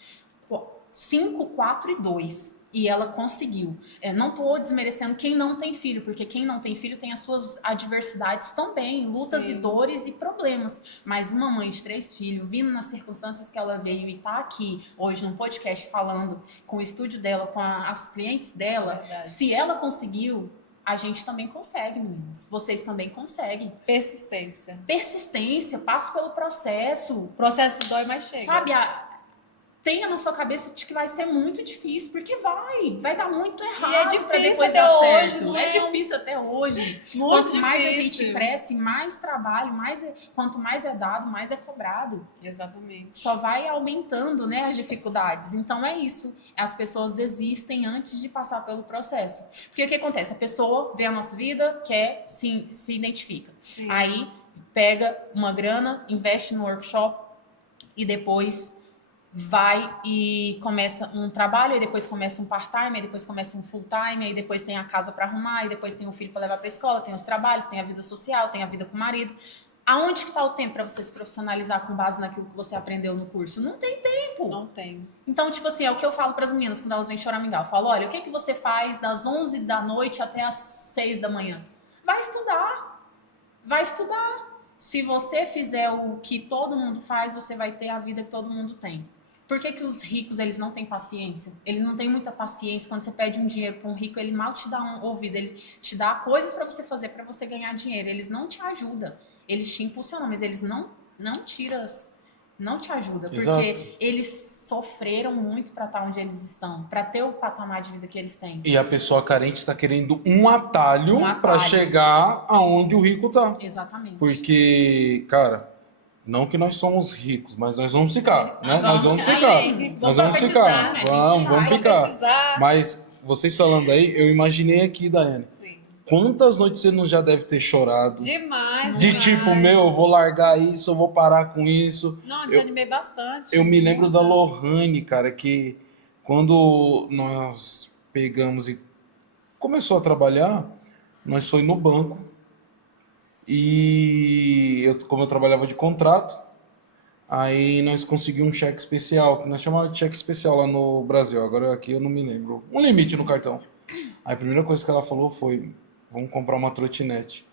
5, 4 e 2. E ela conseguiu. Não tô desmerecendo quem não tem filho, porque quem não tem filho tem as suas adversidades também, lutas Sim. e dores e problemas. Mas uma mãe de 3 filhos, vindo nas circunstâncias que ela veio e tá aqui hoje no podcast falando com o estúdio dela, com as clientes dela, Verdade. se ela conseguiu, a gente também consegue, meninas. Vocês também conseguem. Persistência, passa pelo processo. O processo dói, mas chega. Sabe, tenha na sua cabeça de que vai ser muito difícil, porque vai dar muito errado. E é difícil pra depois até dar hoje, certo. não É é difícil até hoje. Muito Quanto mais a difícil. gente cresce, mais trabalho, quanto mais é dado, mais é cobrado. Exatamente. Só vai aumentando, né, as dificuldades. Então é isso. As pessoas desistem antes de passar pelo processo. Porque o que acontece? A pessoa vê a nossa vida, se identifica. Sim. Aí pega uma grana, investe no workshop e depois vai e começa um trabalho, aí depois começa um part-time, aí depois começa um full-time, aí depois tem a casa para arrumar, aí depois tem o filho para levar para escola, tem os trabalhos, tem a vida social, tem a vida com o marido. Aonde que está o tempo para você se profissionalizar com base naquilo que você aprendeu no curso? Não tem tempo. Não tem. Então, tipo assim, é o que eu falo para as meninas quando elas vêm choramingar. Eu falo, olha, o que você faz das 11 da noite até as 6 da manhã? Vai estudar. Se você fizer o que todo mundo faz, você vai ter a vida que todo mundo tem. Por que os ricos, eles não têm paciência? Eles não têm muita paciência. Quando você pede um dinheiro para um rico, ele mal te dá um ouvido. Ele te dá coisas para você fazer, para você ganhar dinheiro. Eles não te ajudam. Eles te impulsionam, mas eles não não tira, não te ajuda, porque Exato. eles sofreram muito para estar onde eles estão, para ter o patamar de vida que eles têm. E a pessoa carente está querendo um atalho, Um para atalho. chegar aonde o rico tá. Exatamente. Porque, cara, não que nós somos ricos, mas nós vamos ficar, né? Nós vamos sim. ficar. Vamos Nós vamos profetizar, ficar. né? Vamos Vai ficar. Profetizar. Mas vocês falando aí, eu imaginei aqui, Daiane, Sim. quantas noites você não já deve ter chorado? Demais, De demais. tipo, meu, eu vou largar isso, eu vou parar com isso. Não, desanimei bastante. Eu me lembro da Muitas. Lohane, cara, que quando nós pegamos e começou a trabalhar, nós foi no banco e eu, como eu trabalhava de contrato, aí nós conseguimos um cheque especial, que nós chamamos de cheque especial lá no Brasil, agora aqui eu não me lembro, um limite no cartão. Aí a primeira coisa que ela falou foi, vamos comprar uma trotinete.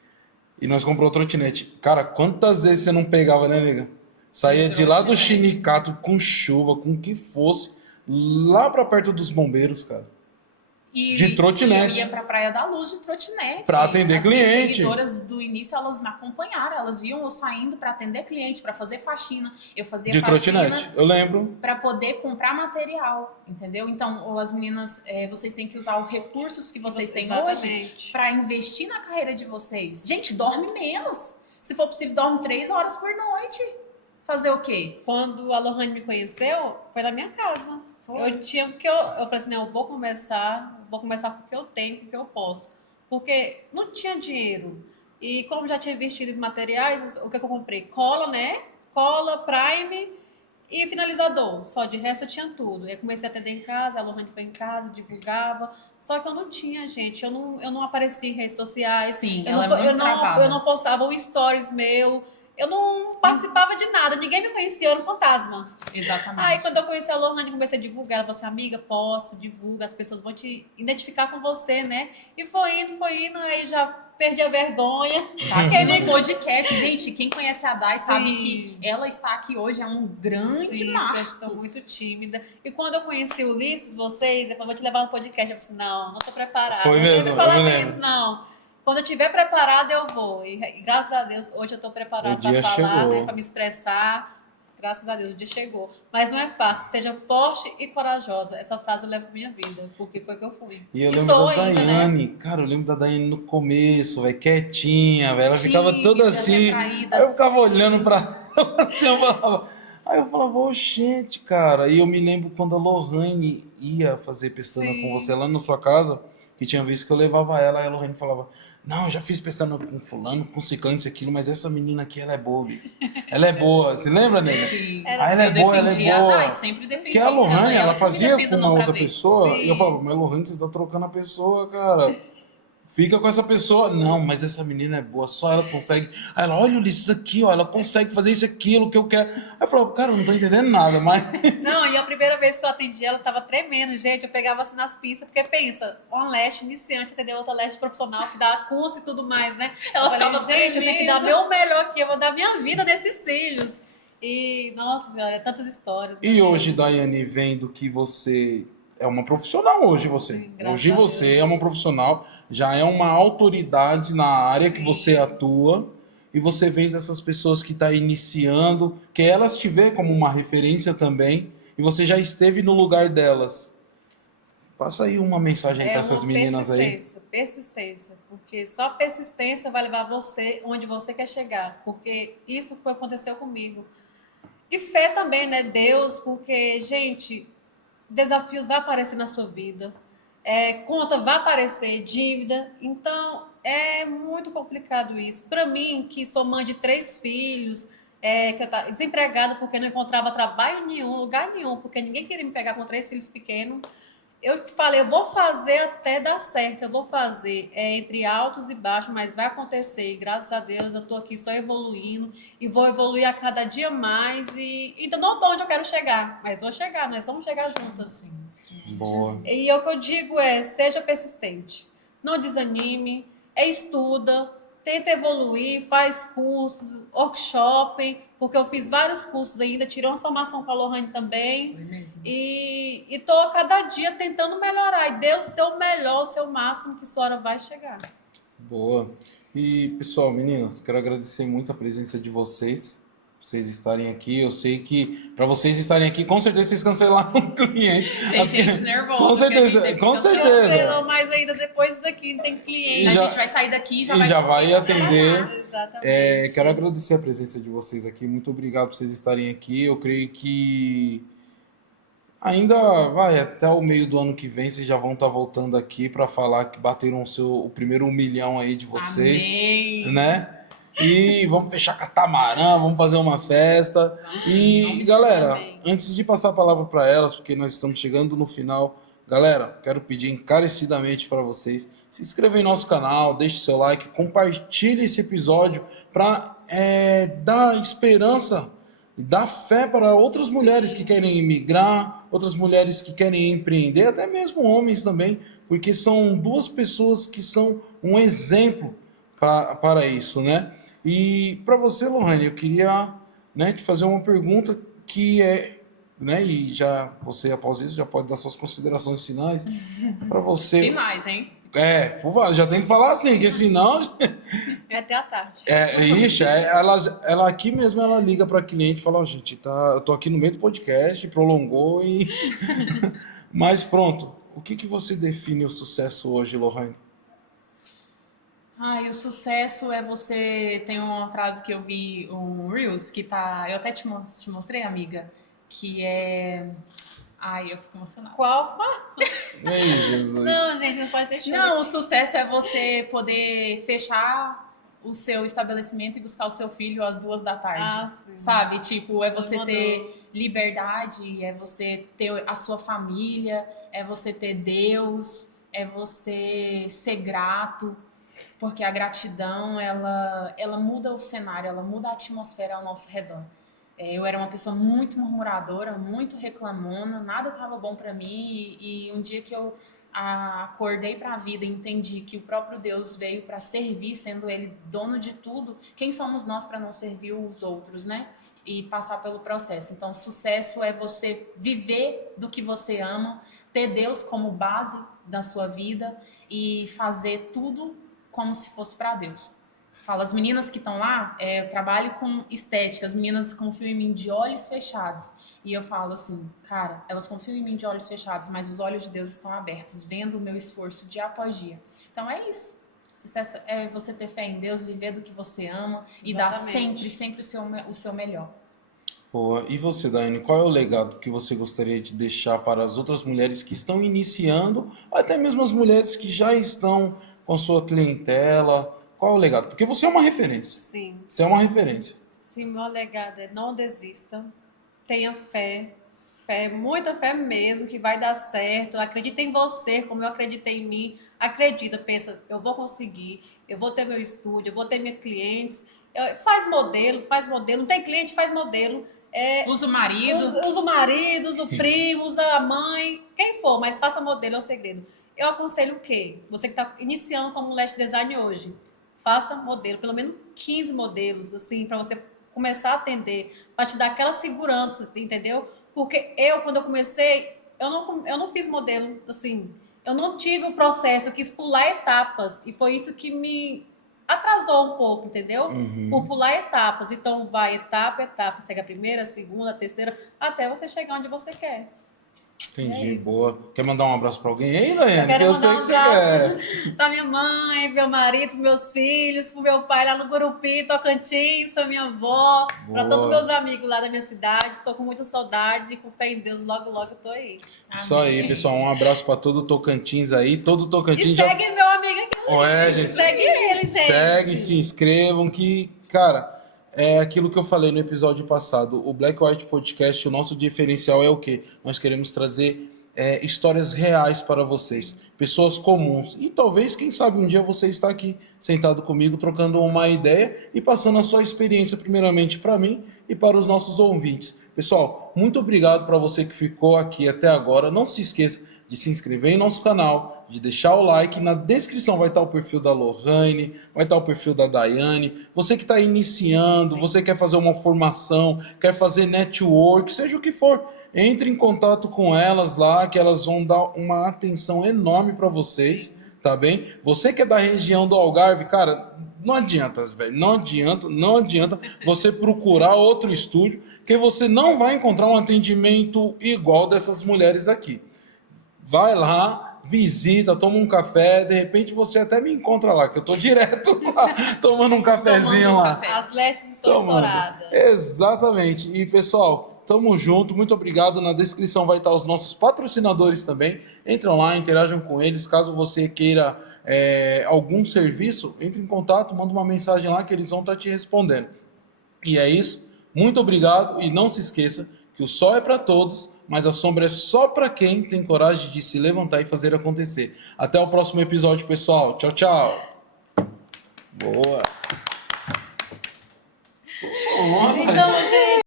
E nós compramos trotinete. Cara, quantas vezes você não pegava, né, nega? Saía de lá do Chinicato com chuva, com o que fosse, lá pra perto dos bombeiros, cara. De trotinete. Eu ia pra Praia da Luz de trotinete. Pra atender As minhas cliente. seguidoras do início, elas me acompanharam. Elas viam eu saindo pra atender cliente, pra fazer faxina. Eu fazia De faxina trotinete, eu lembro. para poder comprar material, entendeu? Então, as meninas, vocês têm que usar os recursos que vocês têm hoje Exatamente. para investir na carreira de vocês. Gente, dorme menos. Se for possível, dorme 3 horas por noite. Fazer o quê? Quando a Lohane me conheceu, foi na minha casa. Eu tinha porque eu falei assim, não, eu vou começar com o que eu tenho, com o que eu posso. Porque não tinha dinheiro. E como já tinha investido em materiais, o que eu comprei? Cola, né? Cola, Prime e finalizador. Só de resto eu tinha tudo. Eu comecei a atender em casa, a Lohane foi em casa, divulgava. Só que eu não tinha, gente. Eu não aparecia em redes sociais. Sim, Eu ela não, é muito travada. eu não postava um stories meu. Eu não participava de nada. Ninguém me conhecia, eu era um fantasma. Exatamente. Aí, quando eu conheci a Lohane, comecei a divulgar. Ela falou assim, amiga, posta, divulga, as pessoas vão te identificar com você, né? E foi indo, aí já perdi a vergonha. Tá aqui no podcast. Gente, quem conhece a Dai sabe Sim. que ela está aqui hoje é um grande Sim, marco. eu sou muito tímida. E quando eu conheci o Ulisses, vocês, eu falei, vou te levar no podcast. Eu falei assim, não tô preparada. Foi Eu mesmo, sempre eu falava me lembro. isso, não. Quando eu estiver preparada, eu vou. E graças a Deus, hoje eu tô preparada O dia para falar, chegou. né, para me expressar. Graças a Deus, o dia chegou. Mas não é fácil. Seja forte e corajosa. Essa frase eu levo pra minha vida, porque foi que eu fui. E eu E lembro sou da ainda, né? Daiane, cara, eu lembro da Daiane no começo, velho, quietinha, velho, ela ficava toda Tímidas, assim, retraídas. aí eu ficava olhando pra ela assim, aí eu falava, ô, gente, cara, e eu me lembro quando a Lohane ia fazer pestana Sim. com você lá na sua casa, que tinha vez que eu levava ela, aí a Lohane falava, não, eu já fiz pestana com fulano, com ciclano, isso, aquilo, mas essa menina aqui, ela é boa, bicho. Ela é boa, você lembra, nega? Sim. Era- Ah, ela é Eu boa, ela é defendi a boa. Dai, sempre defendi. Que a Lohane, e ela que me fazia defenda com não uma pra outra ver. pessoa, e eu Sim. falava, mas Lohane, você tá trocando a pessoa, cara. Fica com essa pessoa. Não, mas essa menina é boa, só ela consegue. Aí ela, olha, Ulisses, aqui, ó, ela consegue fazer isso, aquilo que eu quero. Aí eu falava, cara, eu não tô entendendo nada, mas. Não, e a primeira vez que eu atendi ela, tava tremendo, gente. Eu pegava assim nas pinças, porque pensa, uma leste iniciante atender outra leste profissional que dá curso e tudo mais, né? Ela Eu falei, ficava gente, eu tenho que tremenda. dar meu melhor aqui, eu vou dar minha vida nesses cílios. E, nossa senhora, tantas histórias. E meu hoje, Deus. Daiane, vendo que você é uma profissional hoje, você. Sim, graças Hoje a você Deus. é uma profissional, já é uma autoridade na área que Sim. você atua. E você vendo essas pessoas que estão iniciando, que elas te vê como uma referência também, e você já esteve no lugar delas. Passa aí uma mensagem para essas uma meninas aí. persistência, porque só persistência vai levar você onde você quer chegar, porque isso foi o que aconteceu comigo. E fé também, né? Deus, porque, gente, desafios vão aparecer na sua vida, conta vai aparecer, dívida, então é muito complicado isso. Para mim, que sou mãe de 3 filhos, que eu estava desempregada porque não encontrava trabalho nenhum, lugar nenhum, porque ninguém queria me pegar com 3 filhos pequenos. Eu falei, eu vou fazer até dar certo, eu vou fazer entre altos e baixos, mas vai acontecer. E graças a Deus eu tô aqui só evoluindo e vou evoluir a cada dia mais e ainda não tô onde eu quero chegar, mas vou chegar, nós vamos chegar juntas. Boa. E o que eu digo seja persistente, não desanime, estuda, tenta evoluir, faz cursos, workshop, porque eu fiz vários cursos ainda, tirei uma formação com a Lohane também. Foi mesmo. E tô cada dia tentando melhorar. E dê o seu melhor, o seu máximo, que sua hora vai chegar. Boa. E, pessoal, meninas, quero agradecer muito a presença de vocês. vocês estarem aqui. Eu sei que para vocês estarem aqui, com certeza vocês cancelaram um cliente. Tem gente nervosa. Com certeza, com certeza. Não, mas ainda depois daqui tem cliente. A já- gente vai sair daqui e já vai atender. Exatamente. Quero agradecer a presença de vocês aqui. Muito obrigado por vocês estarem aqui. Eu creio que ainda vai até o meio do ano que vem, vocês já vão estar voltando aqui para falar que bateram o primeiro 1 milhão aí de vocês, Amém. né? E vamos fechar catamarã, vamos fazer uma festa. Vamos E sim. galera, Amém. antes de passar a palavra para elas, porque nós estamos chegando no final, galera, quero pedir encarecidamente para vocês se inscrevam em nosso canal, deixe seu like, compartilhe esse episódio para dar esperança e dar fé para outras mulheres que querem emigrar, outras mulheres que querem empreender, até mesmo homens também, porque são duas pessoas que são um exemplo para isso, né? E para você, Lohane, eu queria, né, te fazer uma pergunta que né, e já você após isso já pode dar suas considerações finais para você. Finais, hein? Por favor, já tem que falar assim, porque senão É até a tarde. ela aqui mesmo ela liga para cliente e fala, ó, gente, eu tô aqui no meio do podcast, prolongou e mas pronto. O que você define o sucesso hoje, Lohane? Ai, o sucesso é você. Tem uma frase que eu vi, um Reels, que tá. Eu até te mostrei, amiga, que é. Ai, eu fico emocionada. Qual? Ei, Jesus. Não, gente, não pode deixar. Não, o sucesso é você poder fechar o seu estabelecimento e buscar o seu filho às 2 da tarde. Ah, sim. Sabe? Tipo, é você Mandou. ter liberdade, é você ter a sua família, é você ter Deus, é você ser grato, porque a gratidão, ela muda o cenário, ela muda a atmosfera ao nosso redor. Eu era uma pessoa muito murmuradora, muito reclamona, nada estava bom para mim e um dia que eu acordei para a vida e entendi que o próprio Deus veio para servir, sendo Ele dono de tudo, quem somos nós para não servir os outros, né? E passar pelo processo. Então, sucesso é você viver do que você ama, ter Deus como base da sua vida e fazer tudo como se fosse para Deus. Falo, as meninas que estão lá, eu trabalho com estética, as meninas confiam em mim de olhos fechados. E eu falo assim, cara, elas confiam em mim de olhos fechados, mas os olhos de Deus estão abertos, vendo o meu esforço dia após dia. Então é isso. Sucesso é você ter fé em Deus, viver do que você ama e dar Exatamente. sempre o seu melhor. Boa. E você, Daiane, qual é o legado que você gostaria de deixar para as outras mulheres que estão iniciando, ou até mesmo as mulheres que já estão com sua clientela? Qual é o legado? Porque você é uma referência. Sim. Você é uma referência. Sim, meu legado é não desista, tenha fé, muita fé mesmo, que vai dar certo. Acredita em você, como eu acreditei em mim. Acredita, pensa, eu vou conseguir, eu vou ter meu estúdio, eu vou ter meus clientes. Faz modelo. Não tem cliente, faz modelo. Usa o marido. Usa o marido, usa o primo, usa a mãe, quem for, mas faça modelo, é o segredo. Eu aconselho o quê? Você que está iniciando como lash design hoje, faça modelo, pelo menos 15 modelos, assim, para você começar a atender, para te dar aquela segurança, entendeu? Porque quando eu comecei, eu não fiz modelo, assim, eu não tive o processo, eu quis pular etapas, e foi isso que me atrasou um pouco, entendeu? Por pular etapas. Então, vai etapa, segue a primeira, a segunda, a terceira, até você chegar onde você quer. Entendi, isso. boa. Quer mandar um abraço para alguém aí, Daiane? Eu quero Que mandar sei um que você quer. abraço pra minha mãe, pro meu marido, pros meus filhos, pro meu pai lá no Gurupi, Tocantins, pra minha avó, pra todos os meus amigos lá da minha cidade. Estou com muita saudade, com fé em Deus, logo, logo eu tô aí. Isso aí, Amém. pessoal. Um abraço para todo o Tocantins aí. Todo o Tocantins E já... segue meu amigo aqui. gente. Segue ele, gente. Segue, se inscrevam, que, cara, é aquilo que eu falei no episódio passado. O Black White Podcast, o nosso diferencial é o quê? Nós queremos trazer histórias reais para vocês, pessoas comuns. E talvez, quem sabe, um dia você está aqui sentado comigo, trocando uma ideia e passando a sua experiência, primeiramente para mim e para os nossos ouvintes. Pessoal, muito obrigado para você que ficou aqui até agora. Não se esqueça de se inscrever em nosso canal, de deixar o like. Na descrição vai estar o perfil da Lohane, vai estar o perfil da Daiane. Você que está iniciando, você quer fazer uma formação, quer fazer network, seja o que for, entre em contato com elas lá, que elas vão dar uma atenção enorme para vocês, tá bem? Você que é da região do Algarve, cara, não adianta, velho, não adianta você procurar outro estúdio, que você não vai encontrar um atendimento igual dessas mulheres aqui. Vai lá, visita, toma um café, de repente você até me encontra lá, que eu tô direto lá, tomando um cafezinho lá. As lestes estão estouradas. Exatamente. E, pessoal, tamo junto. Muito obrigado. Na descrição vai estar os nossos patrocinadores também. Entram lá, interajam com eles. Caso você queira algum serviço, entre em contato, manda uma mensagem lá que eles vão estar te respondendo. E é isso. Muito obrigado. E não se esqueça que o sol é para todos, mas a sombra é só para quem tem coragem de se levantar e fazer acontecer. Até o próximo episódio, pessoal. Tchau, tchau. Boa. Então,